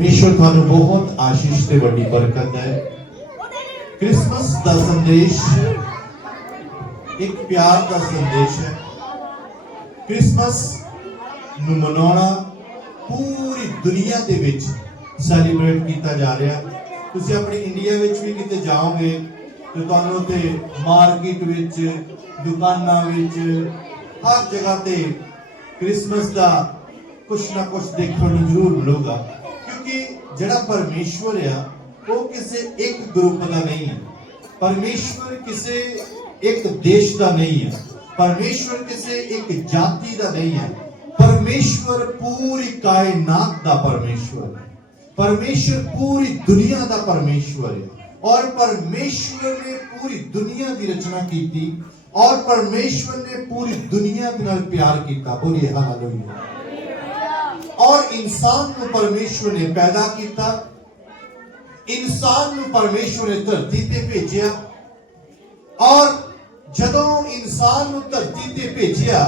ਈਸ਼ਵਰ ਤੁਹਾਨੂੰ ਬਹੁਤ ਆਸ਼ੀਸ਼ ਤੇ ਵੱਡੀ ਬਰਕਤ ਹੈ ਕ੍ਰਿਸਮਸ ਦਾ ਸੰਦੇਸ਼ ਇੱਕ ਪਿਆਰ ਦਾ ਸੰਦੇਸ਼ ਹੈ ਕ੍ਰਿਸਮਸ ਨੂੰ ਮਨਾਉਣਾ ਪੂਰੀ ਦੁਨੀਆ ਦੇ ਵਿੱਚ ਸੈਲੀਬ੍ਰੇਟ ਕੀਤਾ ਜਾ ਰਿਹਾ ਤੁਸੀਂ ਆਪਣੀ ਇੰਡੀਆ ਵਿੱਚ ਵੀ ਕਿਤੇ ਜਾਓਗੇ ਤੇ ਤੁਹਾਨੂੰ ਉੱਥੇ ਮਾਰਕੀਟ ਵਿੱਚ, ਦੁਕਾਨਾਂ ਵਿੱਚ, ਹਰ ਜਗ੍ਹਾ ਤੇ ਕ੍ਰਿਸਮਸ ਦਾ ਕੁਛ ਨਾ ਕੁਛ ਦੇਖਣ ਨੂੰ ਜ਼ਰੂਰ ਮਿਲੂਗਾ। ਕਿਉਂਕਿ ਜਿਹੜਾ ਪਰਮੇਸ਼ਵਰ ਆ, ਉਹ ਕਿਸੇ ਇੱਕ ਗਰੁੱਪ ਦਾ ਨਹੀਂ ਹੈ। ਪਰਮੇਸ਼ਵਰ ਕਿਸੇ ਇੱਕ ਦੇਸ਼ ਦਾ ਨਹੀਂ ਹੈ। ਪਰਮੇਸ਼ਵਰ ਕਿਸੇ ਇੱਕ ਜਾਤੀ ਦਾ ਨਹੀਂ ਹੈ। ਪਰਮੇਸ਼ਵਰ ਪੂਰੀ ਕਾਇਨਾਤ ਦਾ ਪਰਮੇਸ਼ਵਰ ਹੈ। ਪਰਮੇਸ਼ਵਰ ਪੂਰੀ ਦੁਨੀਆ ਦਾ ਪਰਮੇਸ਼ਵਰ ਹੈ। ਔਰ ਪਰਮੇਸ਼ਵਰ ਨੇ ਪੂਰੀ ਦੁਨੀਆ ਦੀ ਰਚਨਾ ਕੀਤੀ। ਔਰ ਪਰਮੇਸ਼ਵਰ ਨੇ ਪੂਰੀ ਦੁਨੀਆ ਦੇ ਨਾਲ ਪਿਆਰ ਕੀਤਾ। ਬੋਲੀਏ, ਹਾਲੇਲੂਇਆ। ਔਰ ਇਨਸਾਨ ਨੂੰ ਪਰਮੇਸ਼ਵਰ ਨੇ ਪੈਦਾ ਕੀਤਾ। ਇਨਸਾਨ ਨੂੰ ਪਰਮੇਸ਼ਵਰ ਨੇ ਧਰਤੀ ਤੇ ਭੇਜਿਆ। ਔਰ ਜਦੋਂ ਇਨਸਾਨ ਨੂੰ ਧਰਤੀ ਤੇ ਭੇਜਿਆ,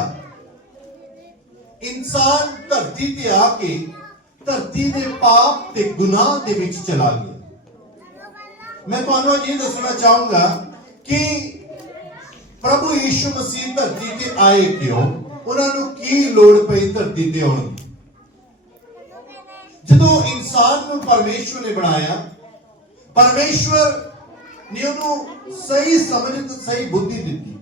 ਇਨਸਾਨ ਧਰਤੀ ਤੇ ਆ ਕੇ ਧਰਤੀ ਦੇ ਪਾਪ ਤੇ ਗੁਨਾਹ ਦੇ ਵਿੱਚ ਚਲਾ ਗਿਆ। ਮੈਂ ਤੁਹਾਨੂੰ ਅੱਜ ਇਹ ਦੱਸਣਾ ਚਾਹੂੰਗਾ ਕਿ ਪ੍ਰਭੂ ਯੀਸ਼ੂ ਮਸੀਹ ਧਰਤੀ ਤੇ ਆਏ ਕਿਉਂ? ਉਹਨਾਂ ਨੂੰ ਕੀ ਲੋੜ ਪਈ ਧਰਤੀ ਤੇ ਆਉਣ ਦੀ? ਜਦੋਂ ਇਨਸਾਨ ਨੂੰ ਪਰਮੇਸ਼ਵਰ ਨੇ ਬਣਾਇਆ, ਪਰਮੇਸ਼ਵਰ ਨੇ ਉਹਨੂੰ ਸਹੀ ਸਮਝ ਤੇ ਸਹੀ ਬੁੱਧੀ ਦਿੱਤੀ।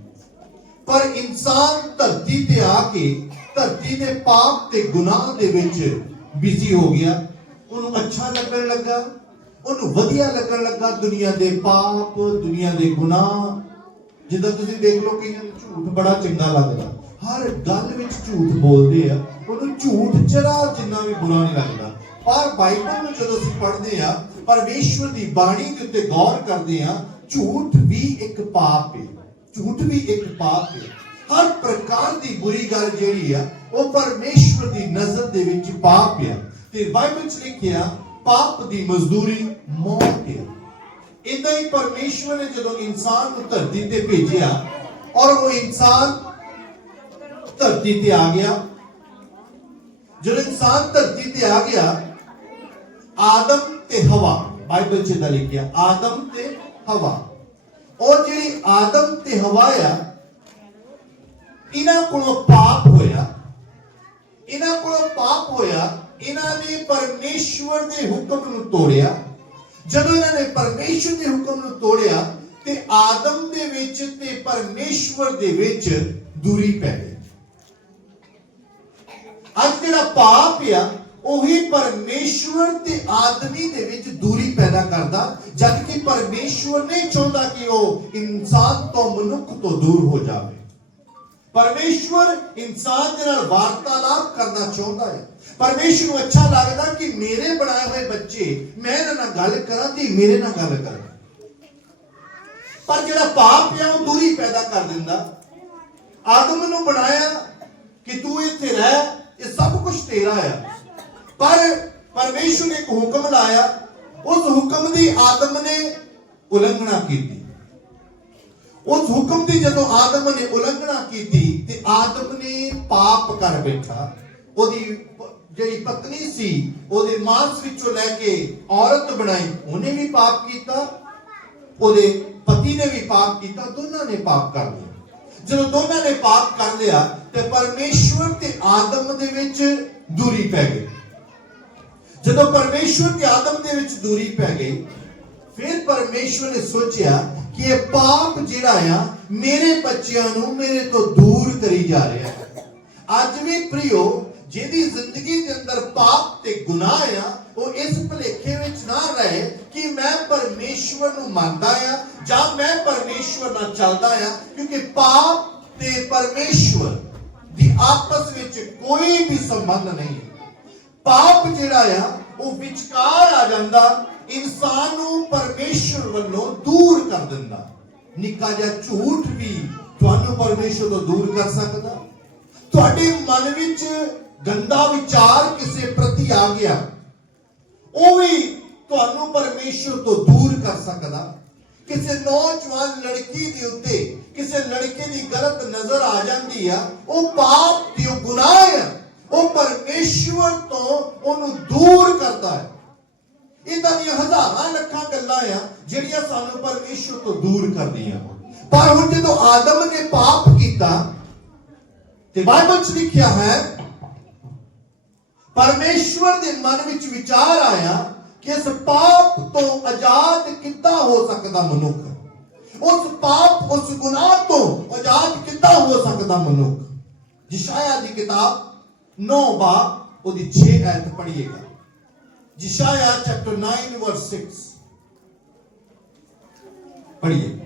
ਪਰ ਇਨਸਾਨ ਧਰਤੀ ਤੇ ਆ ਕੇ, ਧਰਤੀ ਦੇ ਪਾਪ ਤੇ ਗੁਨਾਹ ਦੇ ਵਿੱਚ ਬਿਜ਼ੀ ਹੋ ਗਿਆ। ਉਹਨੂੰ ਅੱਛਾ ਲੱਗਣ ਲੱਗਾ, ਉਹਨੂੰ ਵਧੀਆ ਲੱਗਣ ਲੱਗਾ ਦੁਨੀਆ ਦੇ ਪਾਪ, ਦੁਨੀਆ ਦੇ ਗੁਨਾਹ। ਜਿੱਦਾਂ ਤੁਸੀਂ ਦੇਖ ਲਓ ਕਈਆਂ ਨੂੰ ਝੂਠ ਬੜਾ ਚੰਗਾ ਲੱਗਦਾ। ਹਰ ਗੱਲ ਵਿੱਚ ਝੂਠ ਬੋਲਦੇ ਆ। ਉਹਨੂੰ ਝੂਠ, ਜਰਾ ਜਿੰਨਾ ਵੀ ਬੁਰਾ ਨਹੀਂ ਲੱਗਦਾ। ਪਰ ਬਾਈਬਲ ਨੂੰ ਜਦੋਂ ਅਸੀਂ ਪੜ੍ਹਦੇ ਆ ਪਰਮੇਸ਼ਵਰ ਦੀ ਬਾਣੀ ਦੇ ਉੱਤੇ ਗੌਰ ਕਰਦੇ ਆ ਝੂਠ ਵੀ ਇੱਕ ਪਾਪ ਹੈ ਝੂਠ ਵੀ ਇੱਕ ਪਾਪ ਹੈ ਹਰ ਪ੍ਰਕਾਰ ਦੀ ਬੁਰੀ ਗੱਲ ਜਿਹੜੀ ਆ, ਉਹ ਪਰਮੇਸ਼ਵਰ ਦੀ ਨਜ਼ਰ ਦੇ ਵਿੱਚ ਪਾਪ ਹੈ ਤੇ ਬਾਈਬਲ 'ਚ ਲਿਖਿਆ, ਪਾਪ ਦੀ ਮਜ਼ਦੂਰੀ ਮੌਤ ਹੈ ਇਦਾਂ ਹੀ ਪਰਮੇਸ਼ਵਰ ਨੇ ਜਦੋਂ ਇਨਸਾਨ ਨੂੰ ਧਰਤੀ ਤੇ ਭੇਜਿਆ, ਔਰ ਉਹ ਇਨਸਾਨ ਧਰਤੀ ਤੇ ਆ ਗਿਆ। ਜਦੋਂ ਇਨਸਾਨ ਧਰਤੀ ਤੇ ਆ ਗਿਆ ਆਦਮ ਤੇ ਹਵਾ, ਬਾਈਬਲ 'ਚ ਦਾ ਲਿਖਿਆ, ਆਦਮ ਤੇ ਹਵਾ। ਉਹ ਜਿਹੜੀ ਆਦਮ ਤੇ ਹਵਾ ਆ, ਇਹਨਾਂ ਕੋਲੋਂ ਪਾਪ ਹੋਇਆ, ਇਹਨਾਂ ਕੋਲੋਂ ਪਾਪ ਹੋਇਆ, ਇਹਨਾਂ ਨੇ ਪਰਮੇਸ਼ਵਰ ਦੇ ਹੁਕਮ ਨੂੰ ਤੋੜਿਆ। ਜਦੋਂ ਇਹਨਾਂ ਨੇ ਪਰਮੇਸ਼ਵਰ ਦੇ ਹੁਕਮ ਨੂੰ ਤੋੜਿਆ, ਤੇ ਆਦਮ ਦੇ ਵਿੱਚ ਤੇ ਪਰਮੇਸ਼ਵਰ ਦੇ ਵਿੱਚ ਦੂਰੀ ਪੈ ਗਈ। ਅੱਜ ਜਿਹੜਾ ਪਾਪ ਆ ਉਹੀ ਪਰਮੇਸ਼ਵਰ ਤੇ ਆਦਮੀ ਦੇ ਵਿੱਚ ਦੂਰੀ ਪੈਦਾ ਕਰਦਾ ਜਦ ਕਿ ਪਰਮੇਸ਼ਵਰ ਨਹੀਂ ਚਾਹੁੰਦਾ ਕਿ ਉਹ ਇਨਸਾਨ ਤੋਂ ਮਨੁੱਖ ਤੋਂ ਦੂਰ ਹੋ ਜਾਵੇ। ਪਰਮੇਸ਼ਵਰ ਇਨਸਾਨ ਦੇ ਨਾਲ ਵਾਰਤਾਲਾਪ ਕਰਨਾ ਚਾਹੁੰਦਾ ਹੈ। ਪਰਮੇਸ਼ਵਰ ਨੂੰ ਅੱਛਾ ਲੱਗਦਾ ਕਿ ਮੇਰੇ ਬਣਾਏ ਹੋਏ ਬੱਚੇ, ਮੈਂ ਇਹਨਾਂ ਨਾਲ ਗੱਲ ਕਰਾਂ ਤੇ ਮੇਰੇ ਨਾਲ ਗੱਲ ਕਰਨ ਪਰ ਜਿਹੜਾ ਪਾਪ ਆ, ਉਹ ਦੂਰੀ ਪੈਦਾ ਕਰ ਦਿੰਦਾ। ਆਦਮ ਨੂੰ ਬਣਾਇਆ ਕਿ ਤੂੰ ਇੱਥੇ ਰਹਿ, ਇਹ ਸਭ ਕੁਝ ਤੇਰਾ ਆ। ਪਰ ਪਰਮੇਸ਼ਵਰ ਨੇ ਇੱਕ ਹੁਕਮ ਲਾਇਆ, ਉਸ ਹੁਕਮ ਦੀ ਆਦਮ ਨੇ ਉਲੰਘਣਾ ਕੀਤੀ। ਉਸ ਹੁਕਮ ਦੀ ਜਦੋਂ ਆਦਮ ਨੇ ਉਲੰਘਣਾ ਕੀਤੀ, ਤੇ ਆਦਮ ਨੇ ਪਾਪ ਕਰ ਬੈਠਾ। ਉਹਦੀ ਜਿਹੜੀ ਪਤਨੀ ਸੀ, ਉਹਦੇ ਮਾਸ ਵਿੱਚੋਂ ਲੈ ਕੇ ਔਰਤ ਬਣਾਈ, ਉਹਨੇ ਵੀ ਪਾਪ ਕੀਤਾ, ਉਹਦੇ ਪਤੀ ਨੇ ਵੀ ਪਾਪ ਕੀਤਾ, ਦੋਨਾਂ ਨੇ ਪਾਪ ਕਰ ਲਿਆ। ਜਦੋਂ ਦੋਨਾਂ ਨੇ ਪਾਪ ਕਰ ਲਿਆ, ਤੇ ਪਰਮੇਸ਼ਵਰ ਤੇ ਆਦਮ ਦੇ ਵਿੱਚ ਦੂਰੀ ਪੈ ਗਈ। ਜਦੋਂ ਪਰਮੇਸ਼ਵਰ ਤੇ ਆਦਮ ਦੇ ਵਿੱਚ ਦੂਰੀ ਪੈ ਗਈ, ਫਿਰ ਪਰਮੇਸ਼ਵਰ ਨੇ ਸੋਚਿਆ ਕਿ ਇਹ ਪਾਪ ਜਿਹੜਾ ਆ, ਮੇਰੇ ਬੱਚਿਆਂ ਨੂੰ ਮੇਰੇ ਤੋਂ ਦੂਰ ਕਰੀ ਜਾ ਰਿਹਾ ਹੈ। ਅੱਜ ਵੀ ਪ੍ਰਿਓ, ਜਿਹਦੀ ਜ਼ਿੰਦਗੀ ਦੇ ਅੰਦਰ ਪਾਪ ਤੇ ਗੁਨਾਹ ਆ, ਉਹ ਇਸ ਭੁਲੇਖੇ ਵਿੱਚ ਨਾ ਰਹੇ ਕਿ ਮੈਂ ਪਰਮੇਸ਼ਵਰ ਨੂੰ ਮੰਨਦਾ ਆ ਜਾਂ ਮੈਂ ਪਰਮੇਸ਼ਵਰ ਨਾਲ ਚੱਲਦਾ ਆ, ਕਿਉਂਕਿ ਪਾਪ ਤੇ ਪਰਮੇਸ਼ਵਰ ਦੀ ਆਪਸ ਵਿੱਚ ਕੋਈ ਵੀ ਸੰਬੰਧ ਨਹੀਂ ਹੈ। ਪਾਪ ਜਿਹੜਾ ਆ, ਉਹ ਵਿਚਕਾਰ ਆ ਜਾਂਦਾ, ਇਨਸਾਨ ਨੂੰ ਪਰਮੇਸ਼ਵਰ ਵੱਲੋਂ ਦੂਰ ਕਰ ਦਿੰਦਾ। ਨਿੱਕਾ ਜਿਹਾ ਝੂਠ ਵੀ ਤੁਹਾਨੂੰ ਪਰਮੇਸ਼ਵਰ ਤੋਂ ਦੂਰ ਕਰ ਸਕਦਾ। ਤੁਹਾਡੇ ਮਨ ਵਿੱਚ ਗੰਦਾ ਵਿਚਾਰ ਕਿਸੇ ਪ੍ਰਤੀ ਆ ਗਿਆ, ਉਹ ਵੀ ਤੁਹਾਨੂੰ ਪਰਮੇਸ਼ਵਰ ਤੋਂ ਦੂਰ ਕਰ ਸਕਦਾ। ਕਿਸੇ ਨੌਜਵਾਨ ਲੜਕੀ ਦੇ ਉੱਤੇ, ਕਿਸੇ ਲੜਕੇ ਦੀ ਗਲਤ ਨਜ਼ਰ ਆ ਜਾਂਦੀ ਆ, ਉਹ ਪਾਪ ਤੇ ਉਹ ਗੁਨਾਹ ਆ। ਉਹ ਪਰਮੇਸ਼ਵਰ ਤੋਂ ਉਹਨੂੰ ਦੂਰ ਕਰਦਾ ਹੈ। ਇਦਾਂ ਦੀਆਂ ਹਜ਼ਾਰਾਂ ਲੱਖਾਂ ਗੱਲਾਂ ਆ, ਜਿਹੜੀਆਂ ਸਾਨੂੰ ਪਰਮੇਸ਼ਵਰ ਤੋਂ ਦੂਰ ਕਰਦੀਆਂ ਪਰ ਹੁਣ ਜਦੋਂ ਆਦਮ ਨੇ ਪਾਪ ਕੀਤਾ, ਤੇ ਬਾਈਬਲ 'ਚ ਲਿਖਿਆ ਹੈ, ਪਰਮੇਸ਼ਵਰ ਦੇ ਮਨ ਵਿੱਚ ਵਿਚਾਰ ਆਇਆ ਕਿ ਇਸ ਪਾਪ ਤੋਂ ਆਜ਼ਾਦ ਕਿੱਦਾਂ ਹੋ ਸਕਦਾ ਮਨੁੱਖ? ਉਸ ਪਾਪ, ਉਸ ਗੁਨਾਹ ਤੋਂ ਆਜ਼ਾਦ ਕਿੱਦਾਂ ਹੋ ਸਕਦਾ ਮਨੁੱਖ? ਜਿਸ਼ਾਇਆ ਦੀ ਕਿਤਾਬ 9 ਬਾ ਉਹਦੀ 6 ਐਤ ਪੜ੍ਹੀਏਗਾ ਜਿਸ਼ਾਇਆ ਚੈਪਟਰ 9 ਵਰਸ 6 ਪੜ੍ਹੀਏ।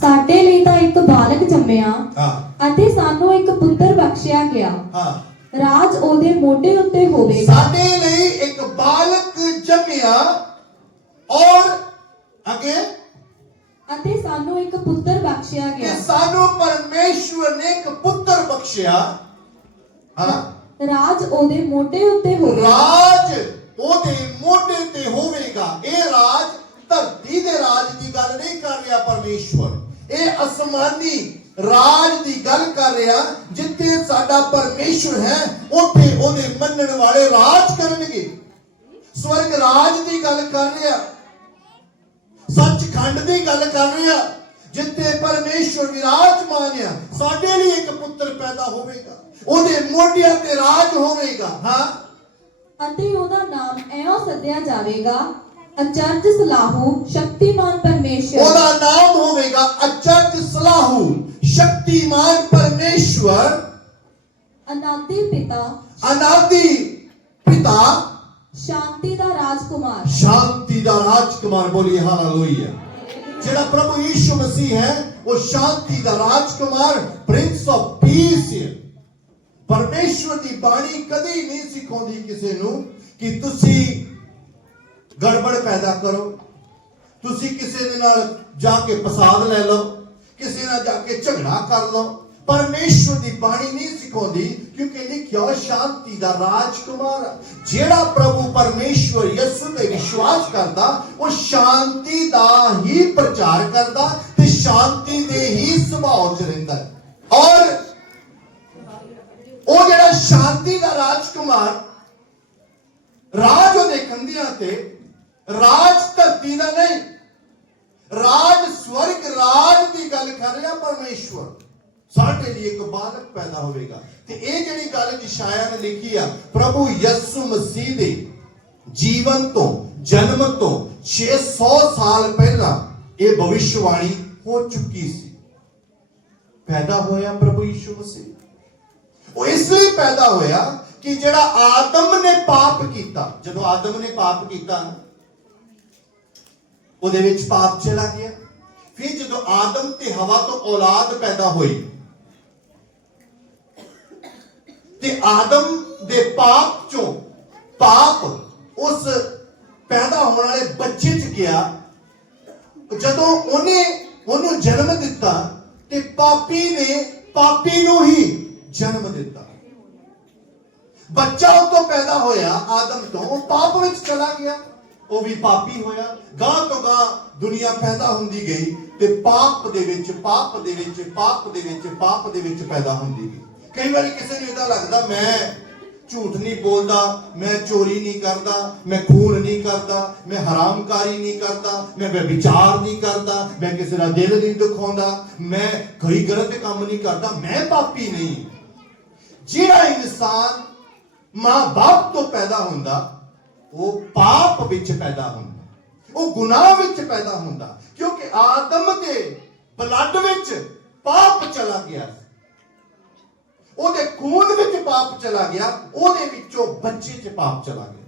ਸਾਡੇ ਲਈ ਤਾਂ ਇੱਕ ਬਾਲਕ ਜੰਮਿਆ ਹਾਂ। ਅਤੇ ਸਾਨੂੰ ਇੱਕ ਪੁੱਤਰ ਬਖਸ਼ਿਆ ਗਿਆ। ਹਾਂ। ਰਾਜ ਉਹਦੇ ਮੋਢੇ ਉੱਤੇ ਹੋਵੇਗਾ। ਸਾਡੇ ਲਈ ਇੱਕ ਬਾਲਕ ਜੰਮਿਆ ਸਾਨੂੰ ਇੱਕ ਪੁੱਤਰ ਬਖਸ਼ਿਆ ਕਿ ਗਿਆ। ਸਾਨੂੰ ਪਰਮੇਸ਼ਵਰ ਨੇ ਇੱਕ ਪੁੱਤਰ ਬਖਸ਼ਿਆ। ਹਾਂ। ਰਾਜ ਉਹਦੇ ਮੋਢੇ ਉੱਤੇ ਹੋਵੇਗਾ। ਰਾਜ ਉਹਦੇ ਮੋਢੇ ਤੇ ਹੋਵੇਗਾ। ਇਹ ਰਾਜ ਧਰਤੀ ਦੇ ਰਾਜ ਦੀ ਗੱਲ ਨਹੀਂ ਕਰ ਰਿਹਾ ਪਰਮੇਸ਼ਵਰ ਇਹ ਅਸਮਾਨੀ ਰਾਜ ਦੀ ਗੱਲ ਕਰ ਰਿਹਾ ਜਿੱਥੇ ਸਾਡਾ ਪਰਮੇਸ਼ਵਰ ਹੈ ਉੱਥੇ ਉਹਦੇ ਮੰਨਣ ਵਾਲੇ ਰਾਜ ਕਰਨਗੇ। ਸਵਰਗ ਰਾਜ ਦੀ ਗੱਲ ਕਰ ਰਿਹਾ। ਸੱਚਖੰਡ ਦੀ ਗੱਲ ਕਰ ਰਿਹਾ ਜਿੱਥੇ ਪਰਮੇਸ਼ਵਰ ਵਿਰਾਜਮਾਨ ਆ ਸਾਡੇ ਲਈ ਇੱਕ ਪੁੱਤਰ ਪੈਦਾ ਹੋਵੇਗਾ। ਉਹਦੇ ਮੋਢਿਆਂ ਤੇ ਰਾਜ ਹੋਵੇਗਾ ਹਾਂ। ਅਤੇ ਉਹਦਾ ਨਾਮ ਐਉਂ ਸੱਦਿਆ ਜਾਵੇਗਾ ਅਚਰਜ ਸਲਾਹੂ ਸ਼ਕਤੀਮਾਨ ਪਰਮੇਸ਼ਰ ਉਹਦਾ ਨਾਮ ਹੋਵੇਗਾ ਅਚਰਜ ਸਲਾਹੂ ਸ਼ਕਤੀਮਾਨ ਪਰਮੇਸ਼ਵਰ। ਅਨਾਦਿ ਪਿਤਾ। ਅਨਾਦਿ ਪਿਤਾ ਸ਼ਾਂਤੀ ਦਾ ਰਾਜਕੁਮਾਰ। ਸ਼ਾਂਤੀ ਦਾ ਰਾਜਕੁਮਾਰ ਬੋਲੀਏ, ਹਾਲੇਲੂਇਆ। ਜਿਹੜਾ ਪ੍ਰਭੂ ਯੀਸ਼ੂ ਮਸੀਹ ਹੈ, ਉਹ ਸ਼ਾਂਤੀ ਦਾ ਰਾਜਕੁਮਾਰ, ਪ੍ਰਿੰਸ ਆਫ ਪੀਸ ਹੈ। ਪਰਮੇਸ਼ਵਰ ਦੀ ਬਾਣੀ ਕਦੇ ਨਹੀਂ ਸਿਖਾਉਂਦੀ ਕਿਸੇ ਨੂੰ ਕਿ ਤੁਸੀਂ ਗੜਬੜ ਪੈਦਾ ਕਰੋ, ਤੁਸੀਂ ਕਿਸੇ ਦੇ ਨਾਲ ਜਾ ਕੇ ਫਸਾਦ ਲੈ ਲਓ, ਕਿਸੇ ਨਾਲ ਜਾ ਕੇ ਝਗੜਾ ਕਰ ਲਓ। ਪਰਮੇਸ਼ਵਰ ਦੀ ਬਾਣੀ ਨਹੀਂ ਸਿਖਾਉਂਦੀ, ਕਿਉਂਕਿ ਲਿਖਿਆ ਹੋਇਆ ਸ਼ਾਂਤੀ ਦਾ ਰਾਜਕੁਮਾਰ ਹੈ। ਜਿਹੜਾ ਪ੍ਰਭੂ ਪਰਮੇਸ਼ਵਰ ਯਿਸੂ ਤੇ ਵਿਸ਼ਵਾਸ ਕਰਦਾ, ਉਹ ਸ਼ਾਂਤੀ ਦਾ ਹੀ ਪ੍ਰਚਾਰ ਕਰਦਾ ਤੇ ਸ਼ਾਂਤੀ ਦੇ ਹੀ ਸੁਭਾਅ ਚ ਰਹਿੰਦਾ ਔਰ ਉਹ ਜਿਹੜਾ ਸ਼ਾਂਤੀ ਦਾ ਰਾਜਕੁਮਾਰ, ਰਾਜ ਉਹਦੇ ਕੰਧਿਆਂ ਤੇ, ਰਾਜ ਧਰਤੀ ਦਾ ਨਹੀਂ, ਰਾਜ ਸਵਰਗ, ਰਾਜ ਦੀ ਗੱਲ ਕਰ ਰਿਹਾ ਪਰਮੇਸ਼ਵਰ ਸਾਡੇ ਲਈ ਇੱਕ ਬਾਲਕ ਪੈਦਾ ਹੋਵੇਗਾ। ਤੇ ਇਹ ਜਿਹੜੀ ਗੱਲ ਜਿਸ਼ਾਇਆ ਨੇ ਲਿਖੀ ਆ, ਪ੍ਰਭੂ ਯਿਸੂ ਮਸੀਹ ਦੇ ਜੀਵਨ ਤੋਂ, ਜਨਮ ਤੋਂ 600 ਸਾਲ ਪਹਿਲਾਂ ਇਹ ਭਵਿਸ਼ਵਾਣੀ ਹੋ ਚੁੱਕੀ ਸੀ। ਪੈਦਾ ਹੋਇਆ ਪ੍ਰਭੂ ਯਿਸੂ ਮਸੀਹ। ਉਹ ਇਸ ਲਈ ਪੈਦਾ ਹੋਇਆ ਕਿ ਜਿਹੜਾ ਆਦਮ ਨੇ ਪਾਪ ਕੀਤਾ, ਜਦੋਂ ਆਦਮ ਨੇ ਪਾਪ ਕੀਤਾ ਉਹਦੇ ਵਿੱਚ ਪਾਪ ਚਲਾ ਗਿਆ। ਫਿਰ ਜਦੋਂ ਆਦਮ ਤੇ ਹਵਾ ਤੋਂ ਔਲਾਦ ਪੈਦਾ ਹੋਈ ਤੇ ਆਦਮ ਦੇ ਪਾਪ ਚੋਂ ਪਾਪ ਉਸ ਪੈਦਾ ਹੋਣ ਵਾਲੇ ਬੱਚੇ ਚ ਗਿਆ। ਜਦੋਂ ਉਹਨੇ ਉਹਨੂੰ ਜਨਮ ਦਿੱਤਾ ਤੇ ਪਾਪੀ ਨੇ ਪਾਪੀ ਨੂੰ ਹੀ ਜਨਮ ਦਿੱਤਾ। ਬੱਚਾ ਉਹ ਤੋਂ ਪੈਦਾ ਹੋਇਆ, ਆਦਮ ਤੋਂ। ਉਹ ਪਾਪ ਵਿੱਚ ਚਲਾ ਗਿਆ। ਉਹ ਵੀ ਪਾਪੀ ਹੋਇਆ। ਗਾਂ ਤੋਂ ਗਾਂ ਦੁਨੀਆ ਪੈਦਾ ਹੁੰਦੀ ਗਈ ਤੇ ਪਾਪ ਦੇ ਵਿੱਚ, ਪਾਪ ਦੇ ਵਿੱਚ, ਪਾਪ ਦੇ ਵਿੱਚ, ਪਾਪ ਦੇ ਵਿੱਚ ਪੈਦਾ ਹੁੰਦੀ ਗਈ। ਕਈ ਵਾਰੀ ਕਿਸੇ ਨੂੰ ਇਦਾਂ ਲੱਗਦਾ, ਮੈਂ ਝੂਠ ਨਹੀਂ ਬੋਲਦਾ, ਮੈਂ ਚੋਰੀ ਨਹੀਂ ਕਰਦਾ, ਮੈਂ ਖੂਨ ਨਹੀਂ ਕਰਦਾ, ਮੈਂ ਹਰਾਮਕਾਰੀ ਨਹੀਂ ਕਰਦਾ, ਮੈਂ ਵਿਚਾਰ ਨਹੀਂ ਕਰਦਾ, ਮੈਂ ਕਿਸੇ ਦਾ ਦਿਲ ਨਹੀਂ ਦੁਖਾਉਂਦਾ, ਮੈਂ ਕੋਈ ਗਲਤ ਕੰਮ ਨਹੀਂ ਕਰਦਾ, ਮੈਂ ਪਾਪੀ ਨਹੀਂ। ਜਿਹੜਾ ਇਨਸਾਨ ਮਾਂ-ਬਾਪ ਤੋਂ ਪੈਦਾ ਹੁੰਦਾ, ਉਹ ਪਾਪ ਵਿੱਚ ਪੈਦਾ ਹੁੰਦਾ, ਉਹ ਗੁਨਾਹ ਵਿੱਚ ਪੈਦਾ ਹੁੰਦਾ, ਕਿਉਂਕਿ ਆਦਮ ਦੇ ਬਲੱਡ ਵਿੱਚ ਪਾਪ ਚਲਾ ਗਿਆ ਉਹਦੇ ਖੂਨ ਵਿੱਚ ਪਾਪ ਚਲਾ ਗਿਆ, ਉਹਦੇ ਵਿੱਚੋਂ ਬੱਚੇ 'ਚ ਪਾਪ ਚਲਾ ਗਿਆ।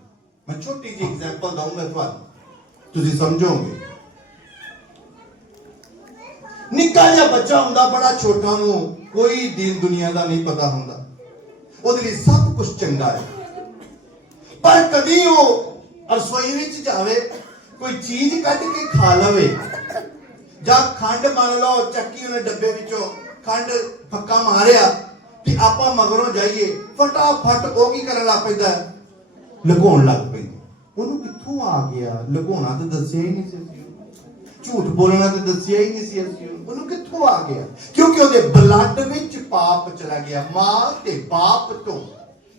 ਮੈਂ ਛੋਟੀ ਜਿਹੀ ਐਗਜ਼ਾਮਪਲ ਦਊਂਗਾ ਤੁਹਾਨੂੰ। ਤੁਸੀਂ ਸਮਝੋਗੇ? ਨਿੱਕਾ ਜਿਹਾ ਬੱਚਾ ਹੁੰਦਾ, ਬੜਾ ਛੋਟਾ ਨੂੰ ਕੋਈ ਦੀਨ ਦੁਨੀਆ ਦਾ ਨਹੀਂ ਪਤਾ ਹੁੰਦਾ। ਉਹਦੇ ਲਈ ਸਭ ਕੁਝ ਚੰਗਾ ਹੈ। ਪਰ ਕਦੀ ਉਹ ਰਸੋਈ ਵਿੱਚ ਜਾਵੇ, ਕੋਈ ਚੀਜ਼ ਕੱਢ ਕੇ ਖਾ ਲਵੇ, ਜਾਂ ਖੰਡ ਮੰਨ ਲਓ, ਚੱਕੀ ਉਹਨੇ ਡੱਬੇ ਵਿੱਚੋਂ ਖੰਡ ਫੱਕਾ ਮਾਰਿਆ ਤੇ ਆਪਾਂ ਮਗਰੋਂ ਜਾਈਏ, ਫਟਾਫਟ ਉਹ ਕੀ ਕਰਨ ਲੱਗ ਪੈਂਦਾ? ਹੈ? ਲੱਗ ਪੈਂਦਾ। ਉਹਨੂੰ ਕਿੱਥੋਂ ਆ ਗਿਆ? ਲੁਕਾਉਣਾ ਤਾਂ ਦੱਸਿਆ ਹੀ ਨਹੀਂ ਸੀ ਝੂਠ ਬੋਲਣਾ ਤਾਂ ਦੱਸਿਆ ਹੀ ਨਹੀਂ ਸੀ ਅਸੀਂ। ਉਹਨੂੰ। ਉਹਨੂੰ ਕਿੱਥੋਂ ਆ ਗਿਆ? ਕਿਉਂਕਿ ਉਹਦੇ ਬਲੱਡ ਵਿੱਚ ਪਾਪ ਚਲਾ ਗਿਆ। ਮਾਂ ਤੇ ਬਾਪ ਤੋਂ।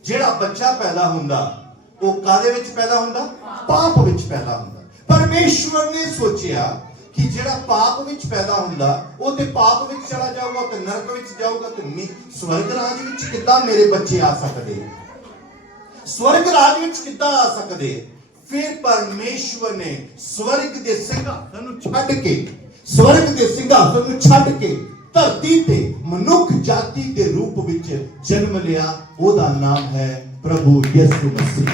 ਜਿਹੜਾ ਬੱਚਾ ਪੈਦਾ ਹੁੰਦਾ, ਉਹ ਕਾਦੇ ਵਿੱਚ ਪੈਦਾ ਹੁੰਦਾ? ਪਾਪ ਵਿੱਚ ਪੈਦਾ ਹੁੰਦਾ। ਪਰਮੇਸ਼ਵਰ ਨੇ ਸੋਚਿਆ ਕਿ ਜਿਹੜਾ ਪਾਪ ਵਿੱਚ ਪੈਦਾ ਹੁੰਦਾ, ਉਹ ਤੇ ਪਾਪ ਵਿੱਚ ਚਲਾ ਜਾਊਗਾ ਤੇ ਨਰਕ ਵਿੱਚ ਜਾਊਗਾ ਤੇ ਨਹੀਂ ਸਵਰਗ ਰਾਜ ਵਿੱਚ ਕਿੱਦਾਂ ਮੇਰੇ ਬੱਚੇ ਆ ਸਕਦੇ? ਸਵਰਗ ਰਾਜ ਵਿੱਚ ਕਿੱਦਾਂ ਆ ਸਕਦੇ? ਫਿਰ ਪਰਮੇਸ਼ਵਰ ਨੇ ਸਵਰਗ ਦੇ ਸਿੰਘਾਸਨ ਨੂੰ ਛੱਡ ਕੇ, ਸਵਰਗ ਦੇ ਸਿੰਘਾਸਨ ਨੂੰ ਛੱਡ ਕੇ ਧਰਤੀ ਤੇ ਮਨੁੱਖ ਜਾਤੀ ਦੇ ਰੂਪ ਵਿੱਚ ਜਨਮ ਲਿਆ, ਉਹਦਾ ਨਾਮ ਹੈ ਪ੍ਰਭੂ ਯਿਸੂ ਮਸੀਹ।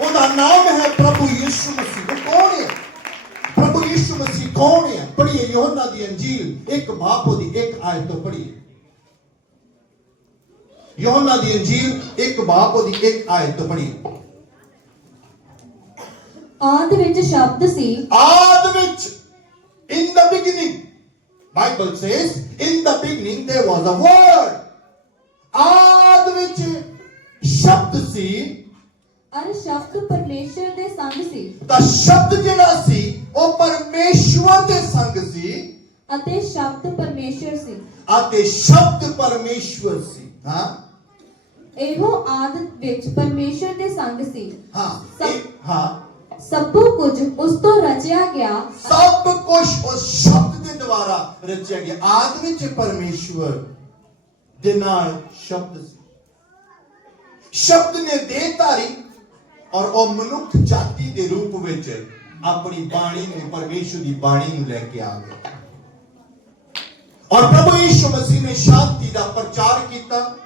ਉਹਦਾ ਨਾਮ ਹੈ ਪ੍ਰਭੂ ਯਿਸੂ ਮਸੀਹ। ਯਿਸੂ ਮਸੀਹ ਕੌਣ ਹੈ? ਪੜ੍ਹੀਏ ਯੋਹਨਾ ਦੀ ਅੰਜੀਲ ਇੱਕ ਬਾਪ ਉਹਦੀ ਇੱਕ ਆਇਤ ਤੋਂ ਪੜ੍ਹੀਏ। ਯੋਹਨਾ ਦੀ ਅੰਜੀਲ ਇੱਕ ਬਾਪ ਉਹਦੀ ਇੱਕ ਆਇਤ ਤੋਂ ਪੜ੍ਹੀਏ। ਆਦ ਵਿੱਚ ਸ਼ਬਦ ਸੀ। ਆਦ ਵਿੱਚ in the beginning bible says in the beginning there was a word. ਆਦ ਵਿੱਚ ਸ਼ਬਦ ਸੀ। ਅਰ ਸ਼ਬਦ ਪਰਮੇਸ਼ਰ ਦੇ ਸੰਗ ਸੀ। ਤਾਂ ਸ਼ਬਦ ਜਿਹੜਾ ਸੀ ਉਹ ਪਰਮੇਸ਼ਵਰ ਦੇ ਸੰਗ ਸੀ ਅਤੇ ਸ਼ਬਦ ਪਰਮੇਸ਼ਰ ਸੀ। ਅਤੇ ਸ਼ਬਦ ਪਰਮੇਸ਼ਵਰ ਸੀ ਹਾਂ। ਇਹੋ ਆਦ ਵਿੱਚ ਪਰਮੇਸ਼ਰ ਦੇ ਸੰਗ ਸੀ। ਹਾਂ ਹਾਂ। ਸਭੋ ਕੁਝ ਉਸ ਤੋਂ ਰਚਿਆ ਗਿਆ। ਸਭ ਕੁਝ ਉਸ ਸ਼ਬਦ ਦੇ ਦੁਆਰਾ ਰਚਿਆ ਗਿਆ। ਆਦ ਵਿੱਚ ਪਰਮੇਸ਼ਵਰ ਦੇ ਨਾਲ ਸ਼ਬਦ ਸੀ। ਸ਼ਬਦ ਨੇ ਦੇਹ ਧਾਰੀ ਔਰ ਉਹ ਮਨੁੱਖ ਜਾਤੀ ਦੇ ਰੂਪ ਵਿੱਚ ਆਪਣੀ ਬਾਣੀ ਨੂੰ ਪਰਮੇਸ਼ਵਰ ਦੀ ਬਾਣੀ ਨੂੰ ਲੈ ਕੇ ਆ ਗਿਆ ਔਰ ਪ੍ਰਭੂ ਯਿਸੂ ਮਸੀਹ ਨੇ ਸ਼ਾਂਤੀ ਦਾ ਪ੍ਰਚਾਰ ਕੀਤਾ।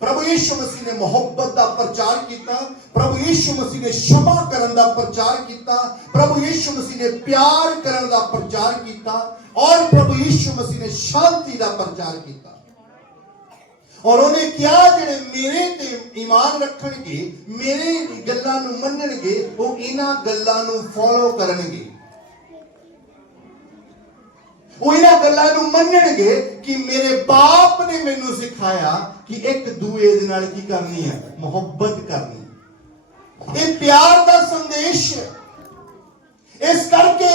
ਪ੍ਰਭੂ ਯਿਸੂ ਮਸੀਹ ਨੇ ਮੁਹੱਬਤ ਦਾ ਪ੍ਰਚਾਰ ਕੀਤਾ। ਪ੍ਰਭੂ ਯਿਸੂ ਮਸੀਹ ਨੇ ਸ਼ਮਾ ਕਰਨ ਦਾ ਪ੍ਰਚਾਰ ਕੀਤਾ। ਪ੍ਰਭੂ ਯਿਸੂ ਮਸੀਹ ਨੇ ਪਿਆਰ ਕਰਨ ਦਾ ਪ੍ਰਚਾਰ ਕੀਤਾ। ਔਰ ਪ੍ਰਭੂ ਯਿਸੂ ਮਸੀਹ ਨੇ ਸ਼ਾਂਤੀ ਦਾ ਪ੍ਰਚਾਰ ਕੀਤਾ। ਔਰ ਉਹਨੇ ਕਿਹਾ, ਜਿਹੜੇ ਮੇਰੇ ਤੇ ਈਮਾਨ ਰੱਖਣਗੇ, ਮੇਰੇ ਗੱਲਾਂ ਨੂੰ ਮੰਨਣਗੇ, ਉਹ ਇਹਨਾਂ ਗੱਲਾਂ ਨੂੰ ਫੋਲੋ ਕਰਨਗੇ। ਉਹ ਇਹਨਾਂ ਗੱਲਾਂ ਨੂੰ ਮੰਨਣਗੇ ਕਿ ਮੇਰੇ ਬਾਪ ਨੇ ਮੈਨੂੰ ਸਿਖਾਇਆ ਕਿ ਇੱਕ ਦੂਏ ਦੇ ਨਾਲ ਕੀ ਕਰਨੀ ਹੈ? ਮੁਹੱਬਤ ਕਰਨੀ। ਇਹ ਪਿਆਰ ਦਾ ਸੰਦੇਸ਼ ਹੈ। ਇਸ ਕਰਕੇ